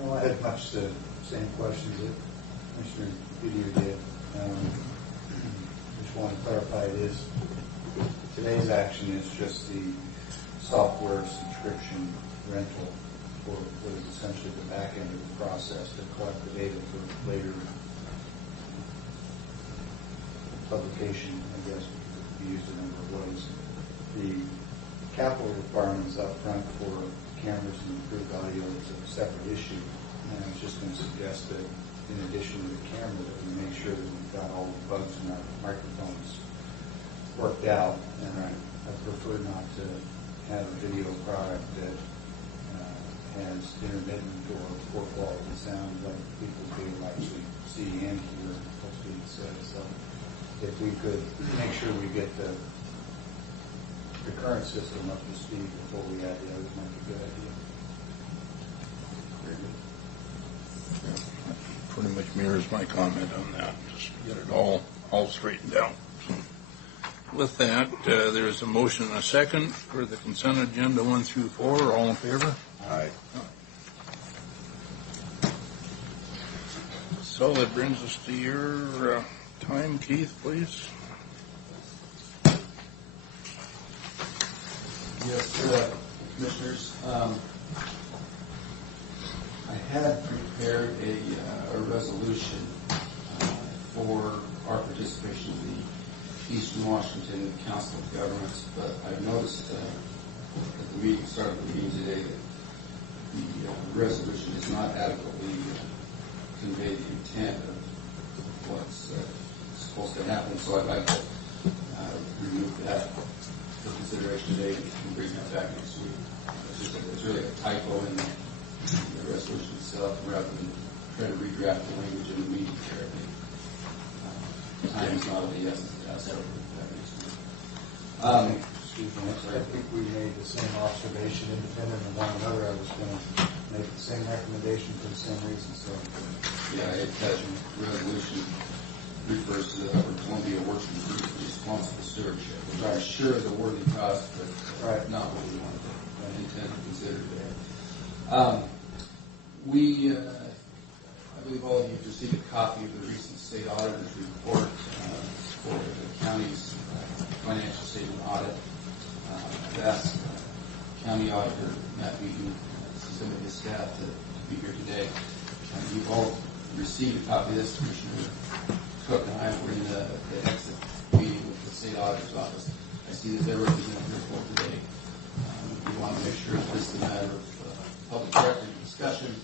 Well, I had much the same questions that Commissioner Goodyear did. Just want to clarify today's action is just the software subscription rental for what is essentially the back end of the process to collect the data for later publication, I guess, because it could be used in a number of ways. The capital requirements up front for cameras and improved audio is a separate issue. And I was just going to suggest that in addition to the camera, that we make sure that we've got all the bugs in our microphones worked out. And I prefer not to have a video product that has intermittent or poor quality sound, but people can actually see and hear what's being said. So if we could make sure we get the current system up to speed before we add the others, might be a good idea. Yeah, pretty much mirrors my comment on that. Just get it all straightened out. So with that, there is a motion and a second for the consent agenda 1 through 4. All in favor? Aye. So that brings us to your time, Keith, please. Yes, Commissioners. I had prepared a resolution for our participation in the Eastern Washington Council of Governments, but I've noticed at the start of the meeting today that the resolution does not adequately convey the intent of what's supposed to happen, so I'd like to remove that for consideration today and bring that back next week. It's really a typo in the resolution itself, rather than trying to redraft the language in the meeting chair. Time is not of the essence to ask that next week. two things. I think we made the same observation independent of one another. I was going to make the same recommendation for the same reason. So, Yeah, that resolution refers to the Columbia Working Group Responsible Stewardship, which I'm sure is a worthy cause, but not what we want to intend to consider today. I believe all of you have received a copy of the recent state auditor's report for the county's financial statement audit. I've asked County Auditor Matt Wheaton, some of his staff to be here today. You've all received a copy of this. Commissioner Cook and I were in the exit meeting with the state auditor's office. I see that they're representing the report today. We want to make sure that this is a matter of public record discussion.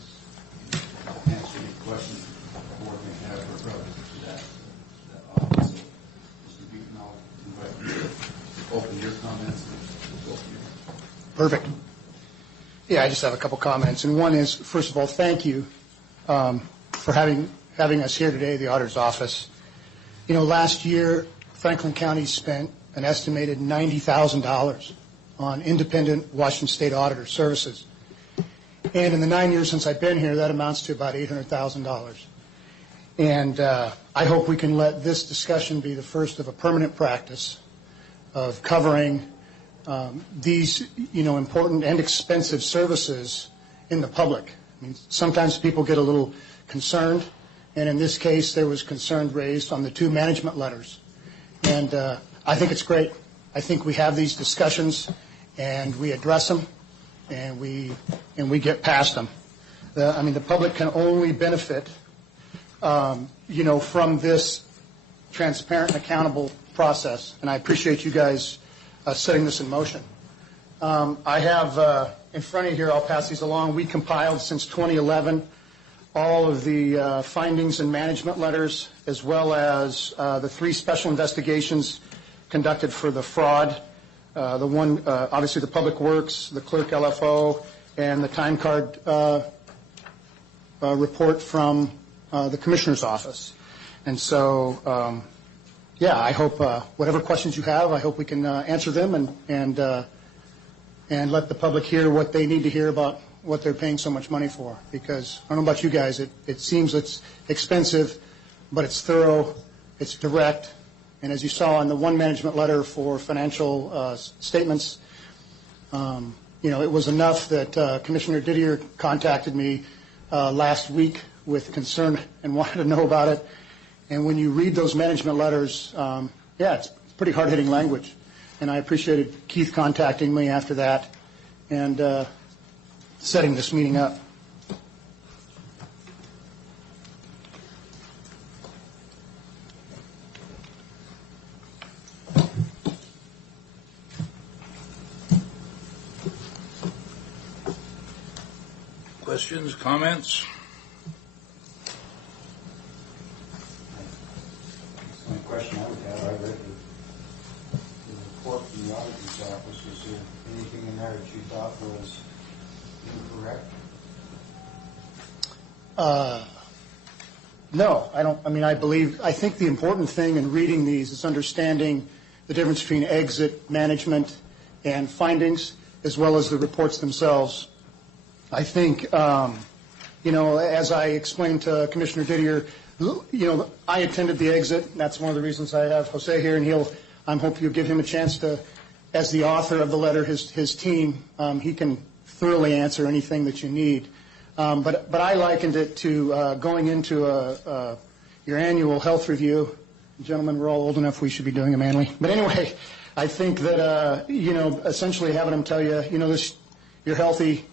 I'll answer any questions the board may have relative to that audit. So, Mr. Beaton, I'll invite you to open your comments and go from here. Perfect. Yeah, I just have a couple comments. And one is, first of all, thank you for having us here today, the auditor's office. You know, last year, Franklin County spent an estimated $90,000 on independent Washington State auditor services. And in the 9 years since I've been here, that amounts to about $800,000. And I hope we can let this discussion be the first of a permanent practice of covering these, important and expensive services in the public. I mean, sometimes people get a little concerned, and in this case, there was concern raised on the 2 management letters. And I think it's great. I think we have these discussions, and we address them, and we get past them. The public can only benefit, from this transparent and accountable process, and I appreciate you guys setting this in motion. I have in front of you here, I'll pass these along. We compiled since 2011 all of the findings and management letters, as well as the 3 special investigations conducted for the fraud. The one, obviously, the Public Works, the Clerk LFO, and the time card report from the Commissioner's Office. And so, I hope whatever questions you have, I hope we can answer them and let the public hear what they need to hear about what they're paying so much money for. Because I don't know about you guys, it seems it's expensive, but it's thorough, it's direct. And as you saw in the one management letter for financial statements, it was enough that Commissioner Didier contacted me last week with concern and wanted to know about it. And when you read those management letters, it's pretty hard-hitting language. And I appreciated Keith contacting me after that and setting this meeting up. Questions, comments? the only question I would have, I read the report from the auditor's office. Was there anything in there that you thought was incorrect? No, I don't. I think the important thing in reading these is understanding the difference between exit management and findings, as well as the reports themselves. I think, as I explained to Commissioner Didier, I attended the exit. And that's one of the reasons I have Jose here, and I'm hoping you'll give him a chance to, as the author of the letter, his team, he can thoroughly answer anything that you need. But I likened it to going into your annual health review. Gentlemen, we're all old enough, we should be doing them annually. But anyway, I think that, essentially having them tell you, you're healthy,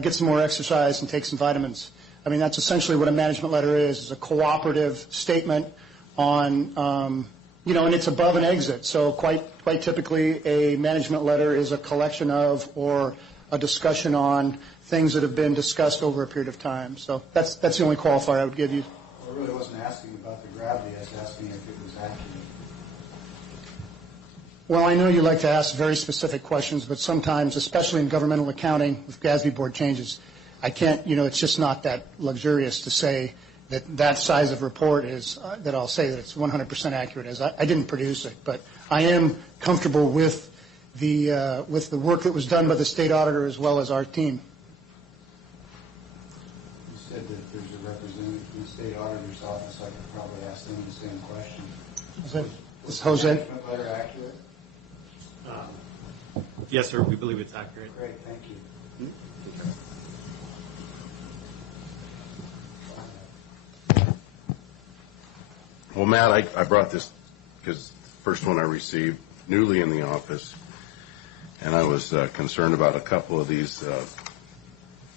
get some more exercise and take some vitamins. That's essentially what a management letter is a cooperative statement on, and it's above an exit. So quite typically a management letter is a collection of or a discussion on things that have been discussed over a period of time. So that's the only qualifier I would give you. Well, I really wasn't asking about the gravity. I was asking if it was accurate. Well, I know you like to ask very specific questions, but sometimes, especially in governmental accounting with GASB board changes, I can't, it's just not that luxurious to say that size of report is, that I'll say that it's 100% accurate, as I didn't produce it. But I am comfortable with with the work that was done by the state auditor as well as our team. You said that there's a representative from the state auditor's office. I could probably ask them the same question. Is Jose? Management letter accurate? Yes, sir. We believe it's accurate. Great, thank you. Well, Matt, I brought this because the first one I received, newly in the office, and I was concerned about a couple of these,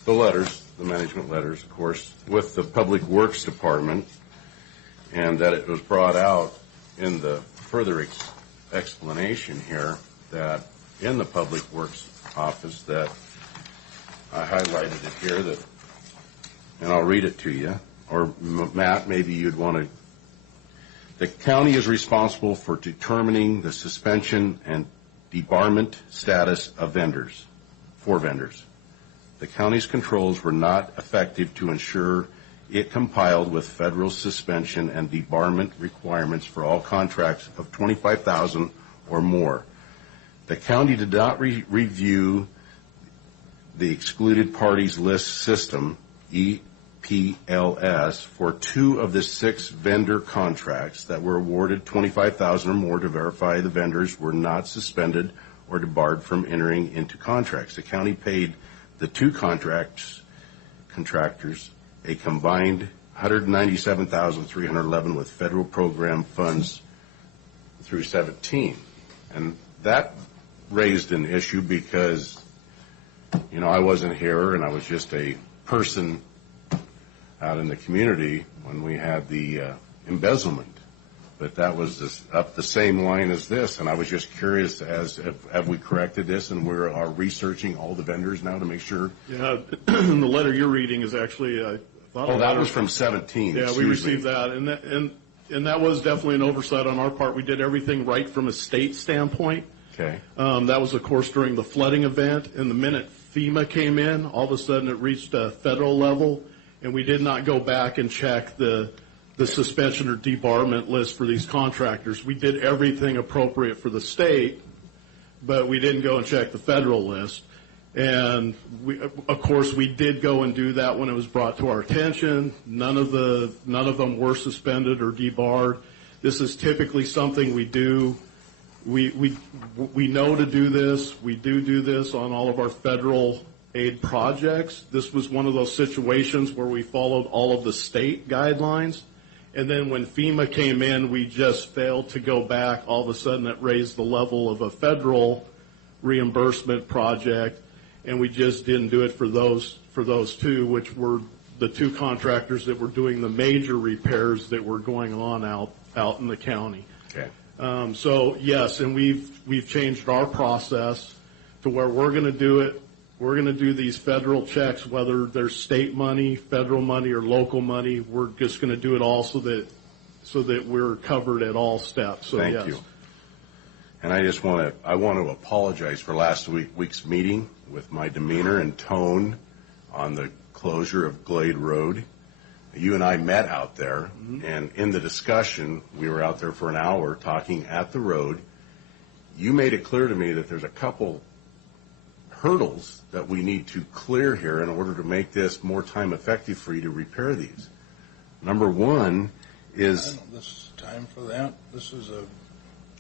the letters, the management letters, of course, with the Public Works Department, and that it was brought out in the further explanation here that in the Public Works office that I highlighted it here, that, and I'll read it to you, or Matt, maybe you'd want to. The county is responsible for determining the suspension and debarment status of vendors, for vendors. The county's controls were not effective to ensure it compiled with federal suspension and debarment requirements for all contracts of $25,000 or more. The county did not review the excluded parties list system, EPLS, for 2 of the 6 vendor contracts that were awarded $25,000 or more to verify the vendors were not suspended or debarred from entering into contracts. The county paid the 2 contractors a combined $197,311 with federal program funds through 17. And that raised an issue because, you know, I wasn't here and I was just a person out in the community when we had the embezzlement. But that was up the same line as this, and I was just curious as have we corrected this, and we are researching all the vendors now to make sure. Yeah, the letter you're reading is actually. That was from 17. Yeah, we received that, and that was definitely an oversight on our part. We did everything right from a state standpoint. Okay. That was, of course, during the flooding event, and the minute FEMA came in, all of a sudden it reached a federal level, and we did not go back and check the suspension or debarment list for these contractors. We did everything appropriate for the state, but we didn't go and check the federal list. And of course, we did go and do that when it was brought to our attention. None of them were suspended or debarred. This is typically something we do. We know to do this. We do this on all of our federal aid projects. This was one of those situations where we followed all of the state guidelines. And then when FEMA came in, we just failed to go back. All of a sudden, it raised the level of a federal reimbursement project, and we just didn't do it for those 2, which were the 2 contractors that were doing the major repairs that were going on out in the county. Okay. So yes, and we've changed our process to where we're going to do it. We're going to do these federal checks, whether there's state money, federal money, or local money. We're just going to do it all so that we're covered at all steps. So, Thank you. And I just want to apologize for last week's meeting with my demeanor and tone on the closure of Glade Road. You and I met out there, and in the discussion, we were out there for an hour talking at the road. You made it clear to me that there's a couple hurdles that we need to clear here in order to make this more time effective for you to repair these. Number one is... This is time for that. This is a...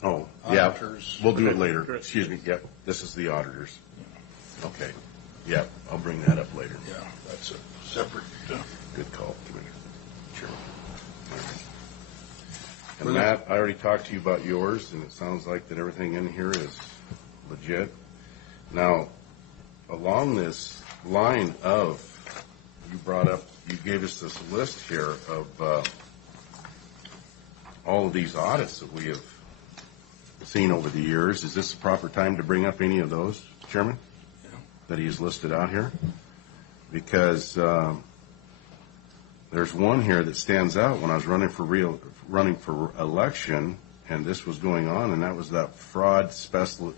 Oh, auditors. Yeah, we'll do it later. Excuse me, yep, this is the auditors. Okay, yeah, I'll bring that up later. Yeah, that's a separate... Good call, Commissioner. Chairman. And Matt, I already talked to you about yours, and it sounds like that everything in here is legit. Now, along this line of, you gave us this list here of all of these audits that we have seen over the years. Is this the proper time to bring up any of those, Chairman, that he's listed out here? Because there's one here that stands out when I was running for election, and this was going on, and that was that fraud special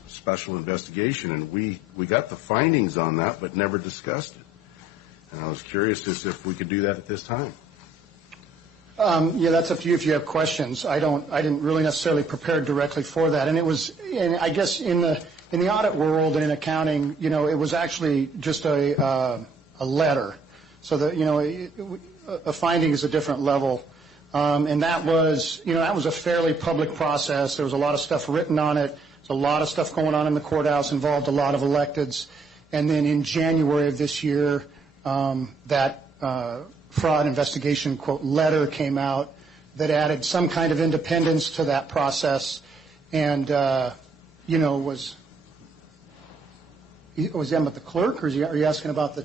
investigation, and we got the findings on that, but never discussed it. And I was curious as if we could do that at this time. Yeah, that's up to you if you have questions. I didn't really necessarily prepare directly for that, and I guess in in the audit world and in accounting, it was actually just a letter. So that, a finding is a different level. And that was a fairly public process. There was a lot of stuff written on it. There's a lot of stuff going on in the courthouse, involved a lot of electeds. And then in January of this year, that fraud investigation, quote, letter came out that added some kind of independence to that process. And, was Emmett the clerk, or are you asking about the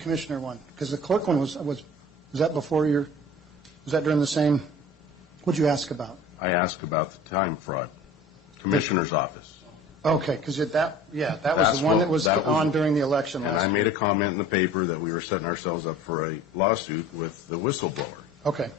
commissioner one? Because the clerk one was that before was that during the same, what'd you ask about? I asked about the time fraud, commissioner's office. Okay, because that was the one that was on during the election last year. And I made a comment in the paper that we were setting ourselves up for a lawsuit with the whistleblower. Okay,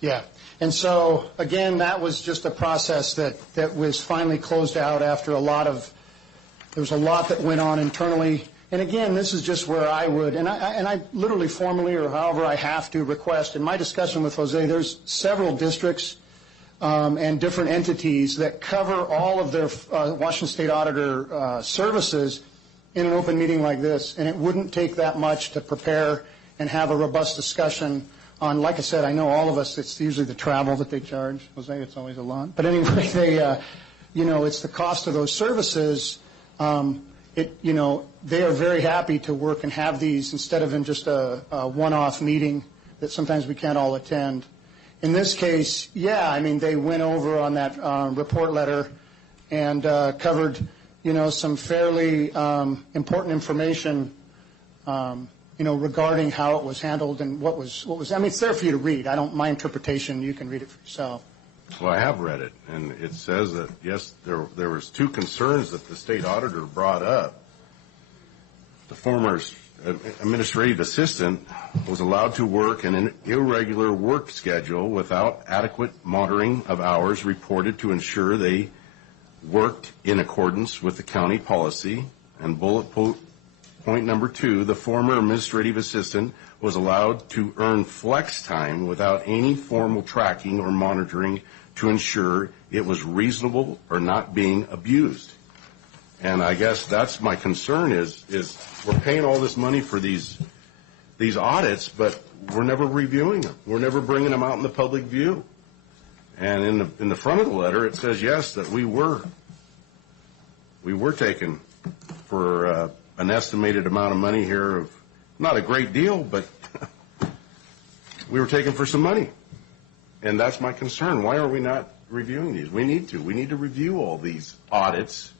yeah. And so, again, that was just a process that was finally closed out after there was a lot that went on internally. And again, this is just where I would, and I literally formally or however I have to request, in my discussion with Jose, there's several districts and different entities that cover all of their Washington State Auditor services in an open meeting like this. And it wouldn't take that much to prepare and have a robust discussion on, like I said, I know all of us, it's usually the travel that they charge. Jose, it's always a lot. But anyway, it's the cost of those services. They are very happy to work and have these instead of in just a one-off meeting that sometimes we can't all attend. In this case, they went over on that report letter and covered, some fairly important information, regarding how it was handled and what was. It's there for you to read. My interpretation, you can read it for yourself. Well, I have read it, and it says that, yes, there was two concerns that the state auditor brought up. The former administrative assistant was allowed to work in an irregular work schedule without adequate monitoring of hours reported to ensure they worked in accordance with the county policy. And bullet point number 2, the former administrative assistant was allowed to earn flex time without any formal tracking or monitoring to ensure it was reasonable or not being abused. And I guess that's my concern is we're paying all this money for these audits, but we're never reviewing them. We're never bringing them out in the public view. And in the front of the letter, it says, yes, that we were taken for an estimated amount of money here of not a great deal, but we were taken for some money. And that's my concern. Why are we not reviewing these? We need to. We need to review all these audits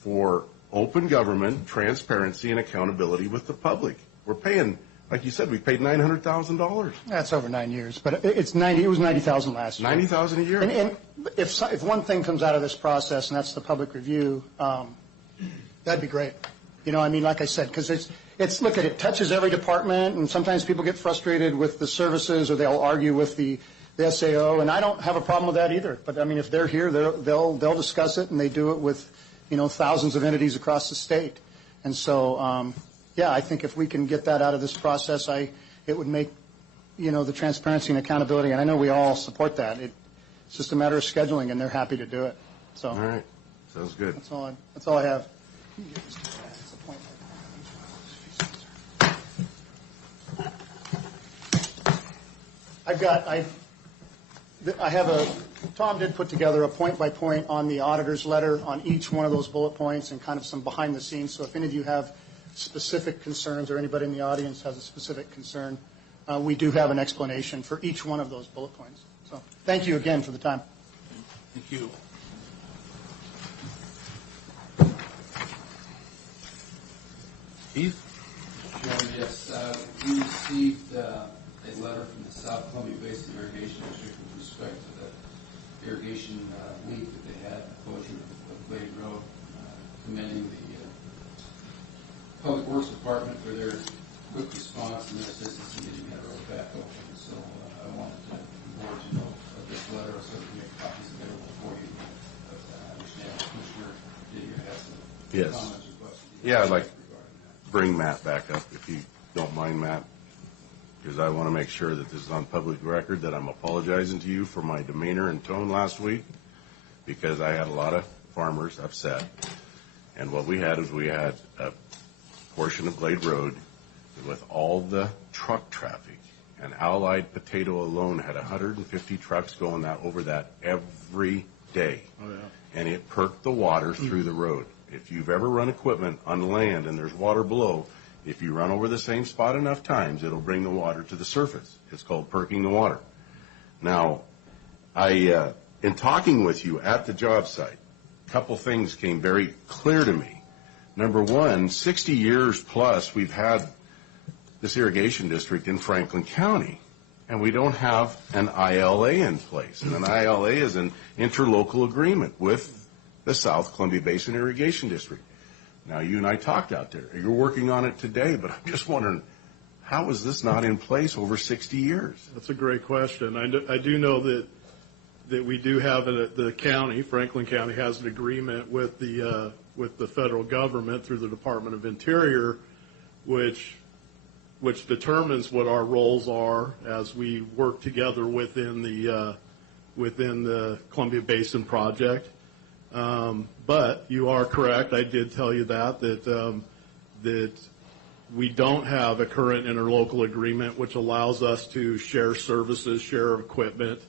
for open government, transparency, and accountability with the public. We're paying, like you said, we paid $900,000. That's over 9 years, but it was $90,000 last year. $90,000 a year. And if one thing comes out of this process, and that's the public review, that'd be great. Like I said, because it touches every department, and sometimes people get frustrated with the services, or they'll argue with the SAO, and I don't have a problem with that either. But if they're here, they'll discuss it, and they do it with thousands of entities across the state. And so, I think if we can get that out of this process, it would make the transparency and accountability, and I know we all support that. It's just a matter of scheduling, and they're happy to do it. So, all right, sounds good. That's all I have. Tom did put together a point-by-point on the auditor's letter on each one of those bullet points and kind of some behind the scenes. So if any of you have specific concerns or anybody in the audience has a specific concern, we do have an explanation for each one of those bullet points. So thank you again for the time. Thank you. Keith? Chairman, yes. We received a letter from the South Columbia Basin Irrigation District with respect to the irrigation leak that they had, closure of Glade Road, commending the Public Works Department for their quick response and their assistance in getting that road back open. So I wanted the board to know of this letter so we can make copies available for you. But I understand Commissioner Didier has some comments or questions. Yeah, I'd like to bring Matt back up, if you don't mind, Matt, because I want to make sure that this is on public record, that I'm apologizing to you for my demeanor and tone last week, because I had a lot of farmers upset. And what we had is we had a portion of Glade Road with all the truck traffic. And Allied Potato alone had 150 trucks going over that every day. Oh, yeah. And it perked the water through the road. If you've ever run equipment on land and there's water below, if you run over the same spot enough times, it'll bring the water to the surface. It's called perking the water. Now, in talking with you at the job site, a couple things came very clear to me. Number one, 60 years plus we've had this irrigation district in Franklin County, and we don't have an ILA in place. And an ILA is an interlocal agreement with the South Columbia Basin Irrigation District. Now, you and I talked out there. You're working on it today, but I'm just wondering, how is this not in place over 60 years? That's a great question. I do know that we do have the county, Franklin County, has an agreement with the federal government through the Department of Interior, which determines what our roles are as we work together within the Columbia Basin Project. But you are correct. I did tell you that we don't have a current interlocal agreement which allows us to share services, share equipment,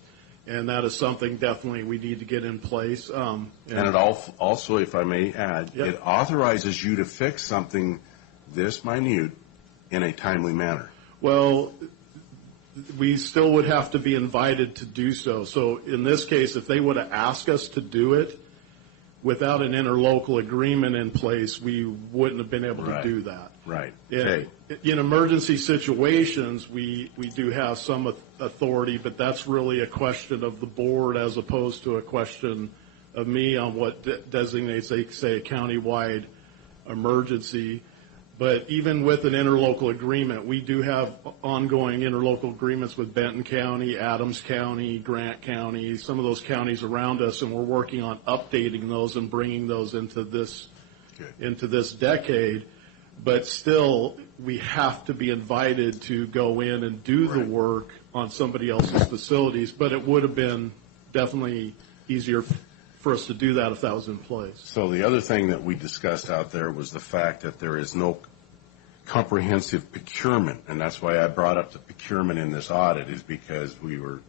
and that is something definitely we need to get in place. And it also, if I may add, Yep. It authorizes you to fix something this minute in a timely manner. Well, we still would have to be invited to do so. So in this case, if they would have asked us to do it without an interlocal agreement in place, we wouldn't have been able to do that. Right. In emergency situations, we do have some authority, but that's really a question of the board as opposed to a question of me on what designates, say, a countywide emergency. But even with an interlocal agreement, we do have ongoing interlocal agreements with Benton County, Adams County, Grant County, some of those counties around us, and we're working on updating those and bringing those into this decade. But still, we have to be invited to go in and do the work on somebody else's facilities. But it would have been definitely easier for us to do that if that was in place. So the other thing that we discussed out there was the fact that there is no comprehensive procurement, and that's why I brought up the procurement in this audit, is because we were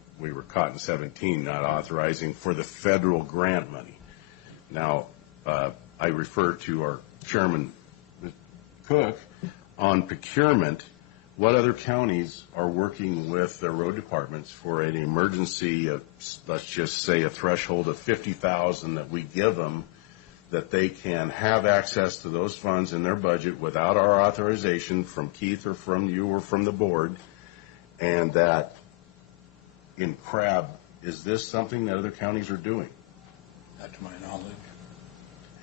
caught in 17 not authorizing for the federal grant money. Now, I refer to our chairman, Cook, on procurement. What other counties are working with their road departments for an emergency of, let's just say, a threshold of $50,000 that we give them, that they can have access to those funds in their budget without our authorization from Keith or from you or from the board, and that in Crab, is this something that other counties are doing? Not to my knowledge.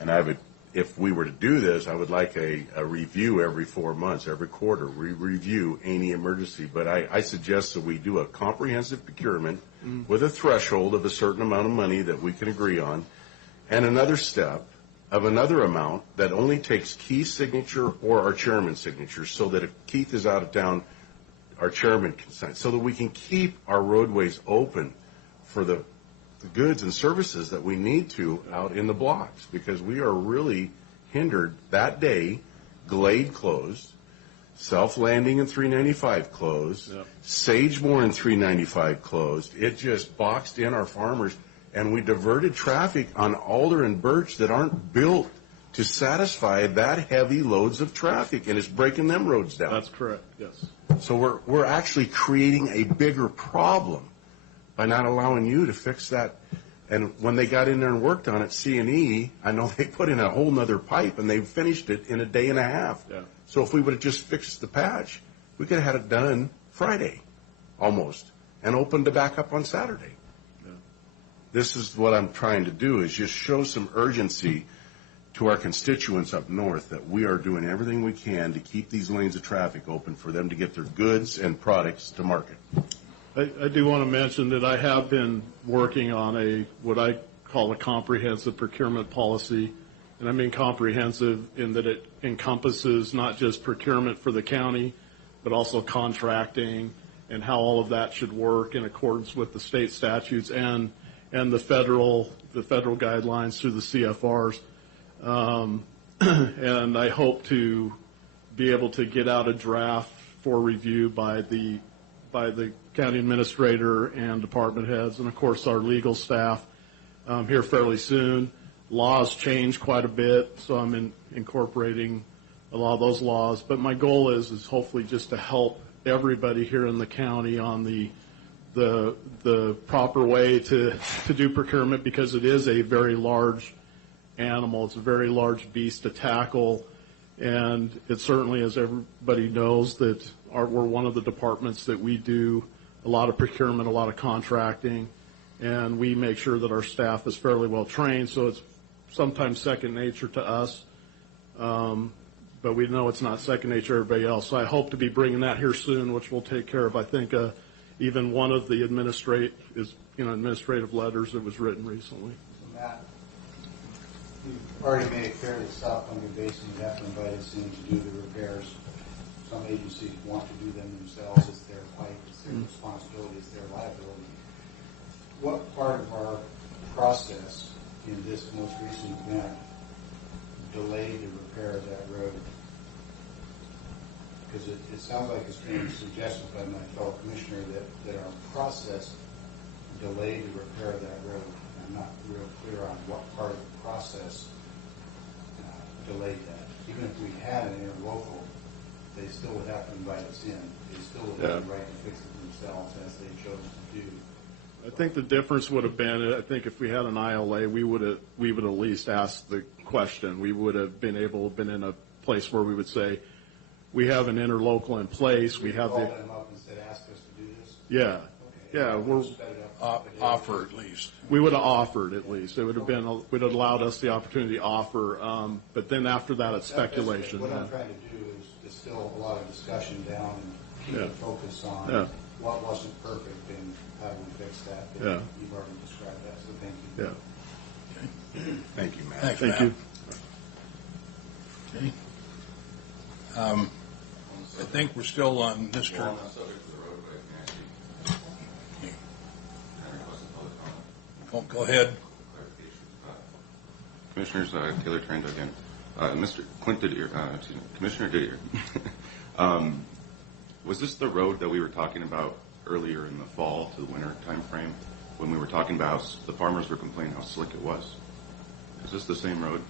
And if we were to do this, I would like a review every 4 months, every quarter. We review any emergency. But I suggest that we do a comprehensive procurement with a threshold of a certain amount of money that we can agree on, and another step of another amount that only takes Keith's signature or our chairman's signature, so that if Keith is out of town, our chairman can sign, so that we can keep our roadways open for the goods and services that we need to out in the blocks, because we are really hindered. That day, Glade closed, Self Landing and 395 closed, Sagemore and 395 closed. It just boxed in our farmers, and we diverted traffic on Alder and Birch that aren't built to satisfy that heavy loads of traffic, and it's breaking them roads down. That's correct, yes. So we're actually creating a bigger problem by not allowing you to fix that. And when they got in there and worked on it, C&E, I know they put in a whole nother pipe, and they finished it in a day and a half. Yeah. So if we would have just fixed the patch, we could have had it done Friday, almost, and opened it back up on Saturday. Yeah. This is what I'm trying to do, is just show some urgency to our constituents up north that we are doing everything we can to keep these lanes of traffic open for them to get their goods and products to market. I do want to mention that I have been working on what I call a comprehensive procurement policy, and I mean comprehensive in that it encompasses not just procurement for the county, but also contracting and how all of that should work in accordance with the state statutes and the federal guidelines through the CFRs. and I hope to be able to get out a draft for review by the county administrator and department heads, and of course our legal staff here fairly soon. Laws change quite a bit, so I'm incorporating a lot of those laws. But my goal is hopefully just to help everybody here in the county on the proper way to do procurement, because it is a very large animal. It's a very large beast to tackle, and it certainly, as everybody knows, that we're one of the departments that we do a lot of procurement, a lot of contracting, and we make sure that our staff is fairly well trained, so it's sometimes second nature to us, but we know it's not second nature to everybody else. So I hope to be bringing that here soon, which will take care of, I think, even one of the administrative letters that was written recently. So Matt, you've already made it clear that South Columbia Basin would have to invite us in to do the repairs. Some agencies want to do them themselves. It's their fight, it's their responsibility, it's their liability. What part of our process in this most recent event delayed the repair of that road? Because it sounds like it's being suggested by my fellow commissioner that our process delayed the repair of that road. I'm not real clear on what part of the process delayed that. Even if we had an interlocal, they still would have to invite us in. They still would have the right to fix it themselves as they chose to do. I think the difference would have been, I think if we had an ILA, we would at least ask the question. We would have been in a place where we would say, we have an interlocal in place. We have called them up and said, ask us to do this? Yeah. Okay. Yeah, offer at least. We would have offered at least. It would have allowed us the opportunity to offer. But then after that, it's speculation. What I'm trying to do is distill a lot of discussion down and keep the focus on what wasn't perfect and how do we fix that. Yeah. You've already described that, so thank you. Yeah. Thank you, Matt. Thanks, Thank Matt. you. Okay. I think we're still on Mr. Well, on the subject of the roadway, Go ahead. Commissioners, Taylor Trent again. Mr. Commissioner Didier. Was this the road that we were talking about earlier in the fall to the winter time frame when we were talking about the farmers were complaining how slick it was? Is this the same road?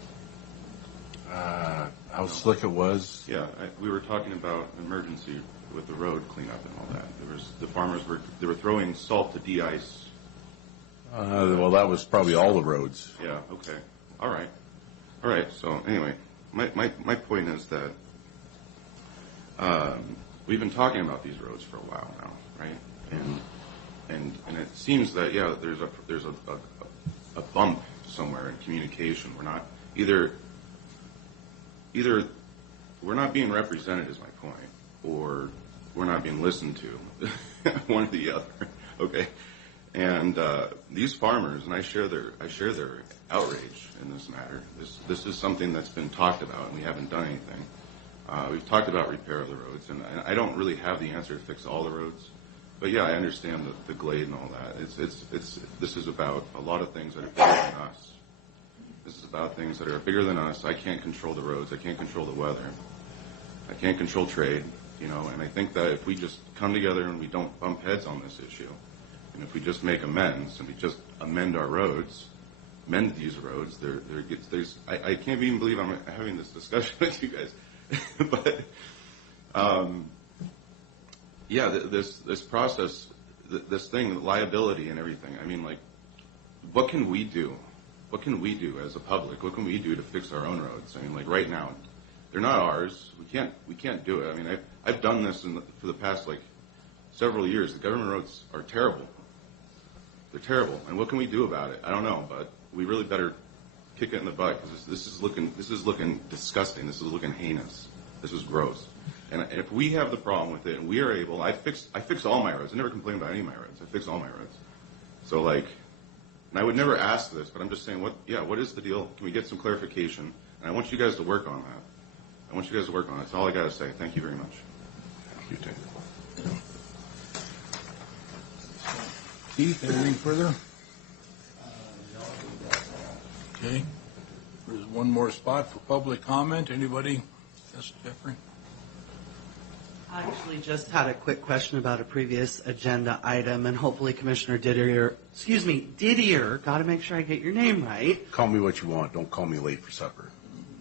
How slick it was? Yeah, we were talking about emergency with the road cleanup and all that. The farmers were throwing salt to de-ice. Well, that was probably all the roads. Yeah. Okay. All right. So anyway, my point is that we've been talking about these roads for a while now, right? And it seems that there's a bump somewhere in communication. We're not either we're not being represented, is my point, or we're not being listened to, one or the other. Okay, and these farmers, and I share their outrage in this matter. This is something that's been talked about, and we haven't done anything. We've talked about repair of the roads, and I don't really have the answer to fix all the roads, but yeah, I understand the glade and all that. This is about a lot of things that are bigger than us. This is about things that are bigger than us. I can't control the roads. I can't control the weather. I can't control trade, and I think that if we just come together and we don't bump heads on this issue, and if we just make amends and we just amend our roads, mend these roads, I can't even believe I'm having this discussion with you guys. But, this process, this thing, liability and everything, I mean, like, what can we do? What can we do as a public? What can we do to fix our own roads? I mean, like right now, they're not ours. We can't do it. I mean, I've done this for the past several years. The government roads are terrible. They're terrible. And what can we do about it? I don't know, but we really better kick it in the butt because this is looking disgusting. This is looking heinous. This is gross. And if we have the problem with it, and we are able, I fix all my roads. I never complain about any of my roads. I fix all my roads. So and I would never ask this, but I'm just saying, what is the deal? Can we get some clarification? And I want you guys to work on that. That's all I got to say. Thank you very much. Thank you, Tim. Keith, anything further? Okay. one more spot for public comment. Anybody? Yes, Jeffrey? I actually just had a quick question about a previous agenda item, and hopefully Commissioner Didier, got to make sure I get your name right. Call me what you want. Don't call me late for supper.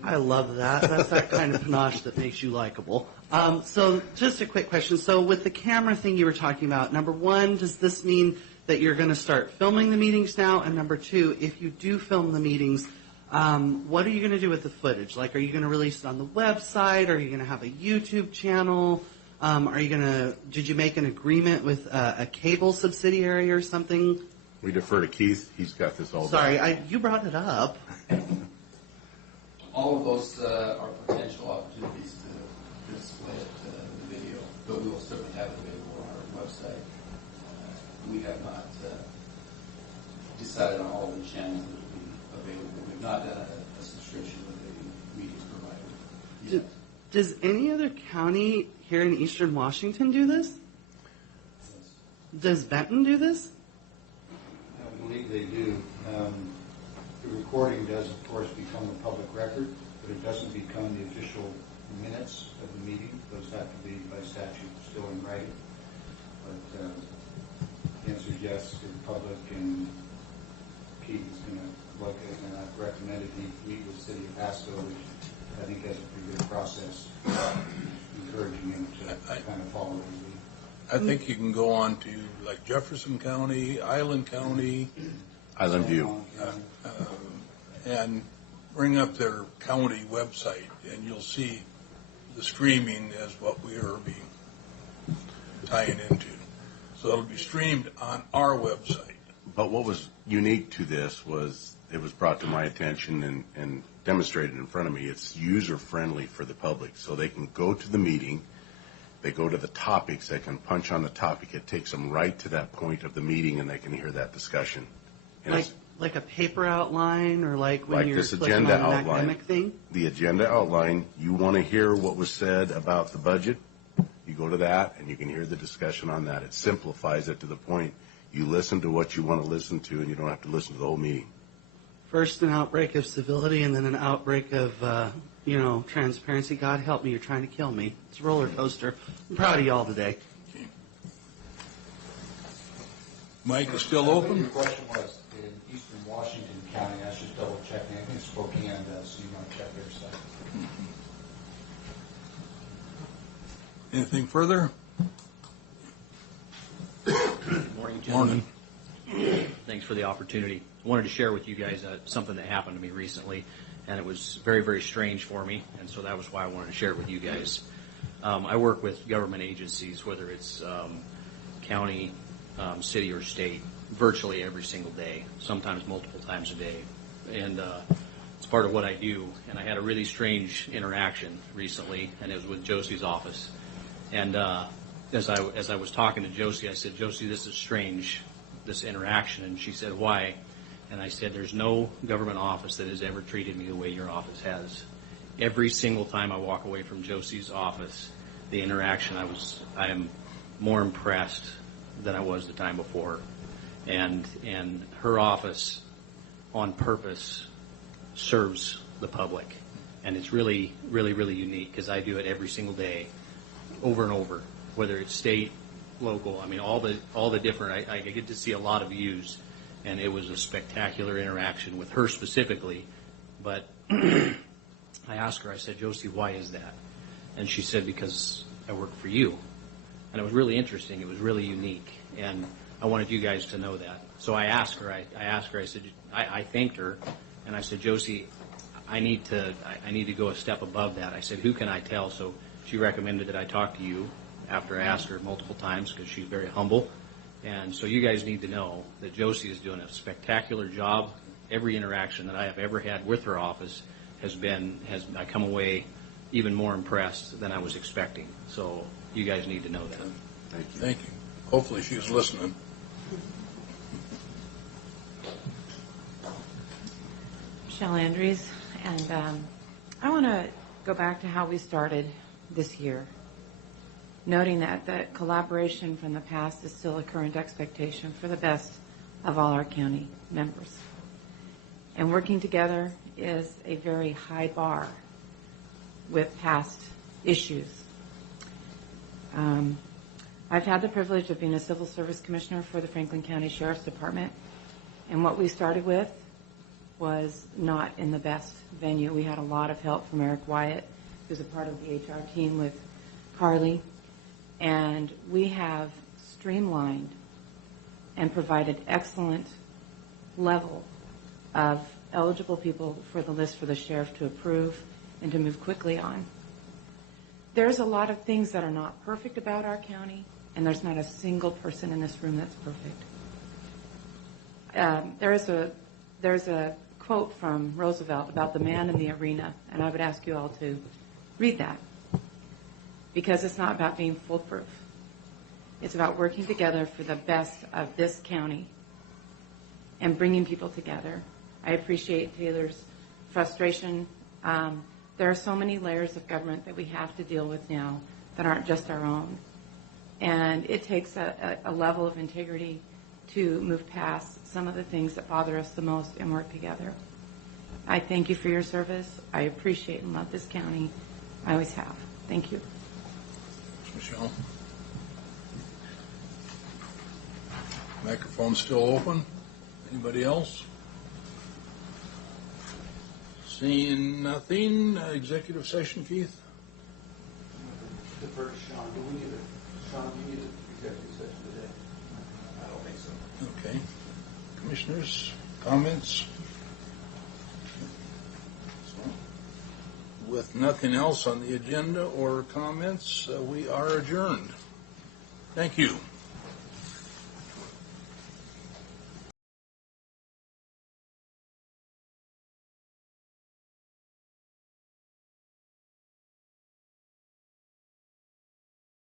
I love that. That's that kind of panache that makes you likable. So just a quick question. So with the camera thing you were talking about, number one, does this mean that you're going to start filming the meetings now? And number two, if you do film the meetings, what are you going to do with the footage? Like, are you going to release it on the website? Are you going to have a YouTube channel? Did you make an agreement with a cable subsidiary or something? We defer to Keith. He's got this all. Sorry, you brought it up. All of those are potential opportunities to display it, the video, but we will certainly have it available on our website. We have not decided on all the channels that will be available. We've not done a subscription with a media provider yet. Does any other county here in Eastern Washington do this? Does Benton do this? I believe they do. The recording does, of course, become a public record, but it doesn't become the official minutes of the meeting. Those have to be, by statute, still in writing. But the answer is yes to the public, and Keith is going to look at it, and I've recommended he meet with the city of Pasco, which I think has a pretty good process, encouraging him to kind of follow his lead. I think you can go on to like Jefferson County, Island County, Island View, and bring up their county website, and you'll see the streaming as what we are being tying into. So it'll be streamed on our website. But what was unique to this was it was brought to my attention and demonstrated in front of me. It's user-friendly for the public, so they can go to the meeting, they go to the topics, they can punch on the topic. It takes them right to that point of the meeting, and they can hear that discussion. And Like a paper outline, or like when like you're this clicking agenda on an outline, academic thing? the agenda outline, you want to hear what was said about the budget, you go to that, and you can hear the discussion on that. It simplifies it to the point you listen to what you want to listen to, and you don't have to listen to the whole meeting. First an outbreak of civility, and then an outbreak of, transparency. God help me, you're trying to kill me. It's a roller coaster. I'm proud of y'all today. Mike is still open? Your question was in Eastern Washington County. I should double check. I think Spokane does, so you want to check their site. Anything further? Good morning, gentlemen. Thanks for the opportunity. I wanted to share with you guys something that happened to me recently, and it was very, very strange for me, and so that was why I wanted to share it with you guys. I work with government agencies, whether it's county, city, or state, virtually every single day, sometimes multiple times a day. And it's part of what I do. And I had a really strange interaction recently, and it was with Josie's office. And as I was talking to Josie, I said, Josie, this is strange, this interaction. And she said, why? And I said, there's no government office that has ever treated me the way your office has. Every single time I walk away from Josie's office, the interaction, I am more impressed than I was the time before. And her office, on purpose, serves the public. And it's really, really, really unique, because I do it every single day, over and over, whether it's state, local. I mean, all the different, I get to see a lot of views, and it was a spectacular interaction with her specifically. But I asked her, I said, Josie, why is that? And she said, because I work for you. And it was really interesting. It was really unique. And I wanted you guys to know that. So I asked her, I said, I thanked her, and I said, Josie, I need to go a step above that. I said, who can I tell? So she recommended that I talk to you after I asked her multiple times, because she's very humble. And so you guys need to know that Josie is doing a spectacular job. Every interaction that I have ever had with her office I come away even more impressed than I was expecting. So you guys need to know that. Thank you. Thank you. Hopefully she's listening. Michelle Andrews, and I want to go back to how we started this year, noting that collaboration from the past is still a current expectation for the best of all our county members. And working together is a very high bar with past issues. I've had the privilege of being a civil service commissioner for the Franklin County Sheriff's Department, and what we started with was not in the best venue. We had a lot of help from Eric Wyatt, who's a part of the HR team with Carly, and we have streamlined and provided excellent level of eligible people for the list for the sheriff to approve and to move quickly on. There's a lot of things that are not perfect about our county, and there's not a single person in this room that's perfect. There's a quote from Roosevelt about the man in the arena, and I would ask you all to read that, because it's not about being foolproof. It's about working together for the best of this county and bringing people together. I appreciate Taylor's frustration. There are so many layers of government that we have to deal with now that aren't just our own. And it takes a level of integrity to move past some of the things that bother us the most and work together. I thank you for your service. I appreciate and love this county. I always have. Thank you. Michelle? Microphone's still open. Anybody else? Seeing nothing, executive session, Keith? Defer to Sean. Do we need Sean, do you need an executive session today? I don't think so. Okay. Commissioners, comments? So, with nothing else on the agenda or comments, we are adjourned. Thank you.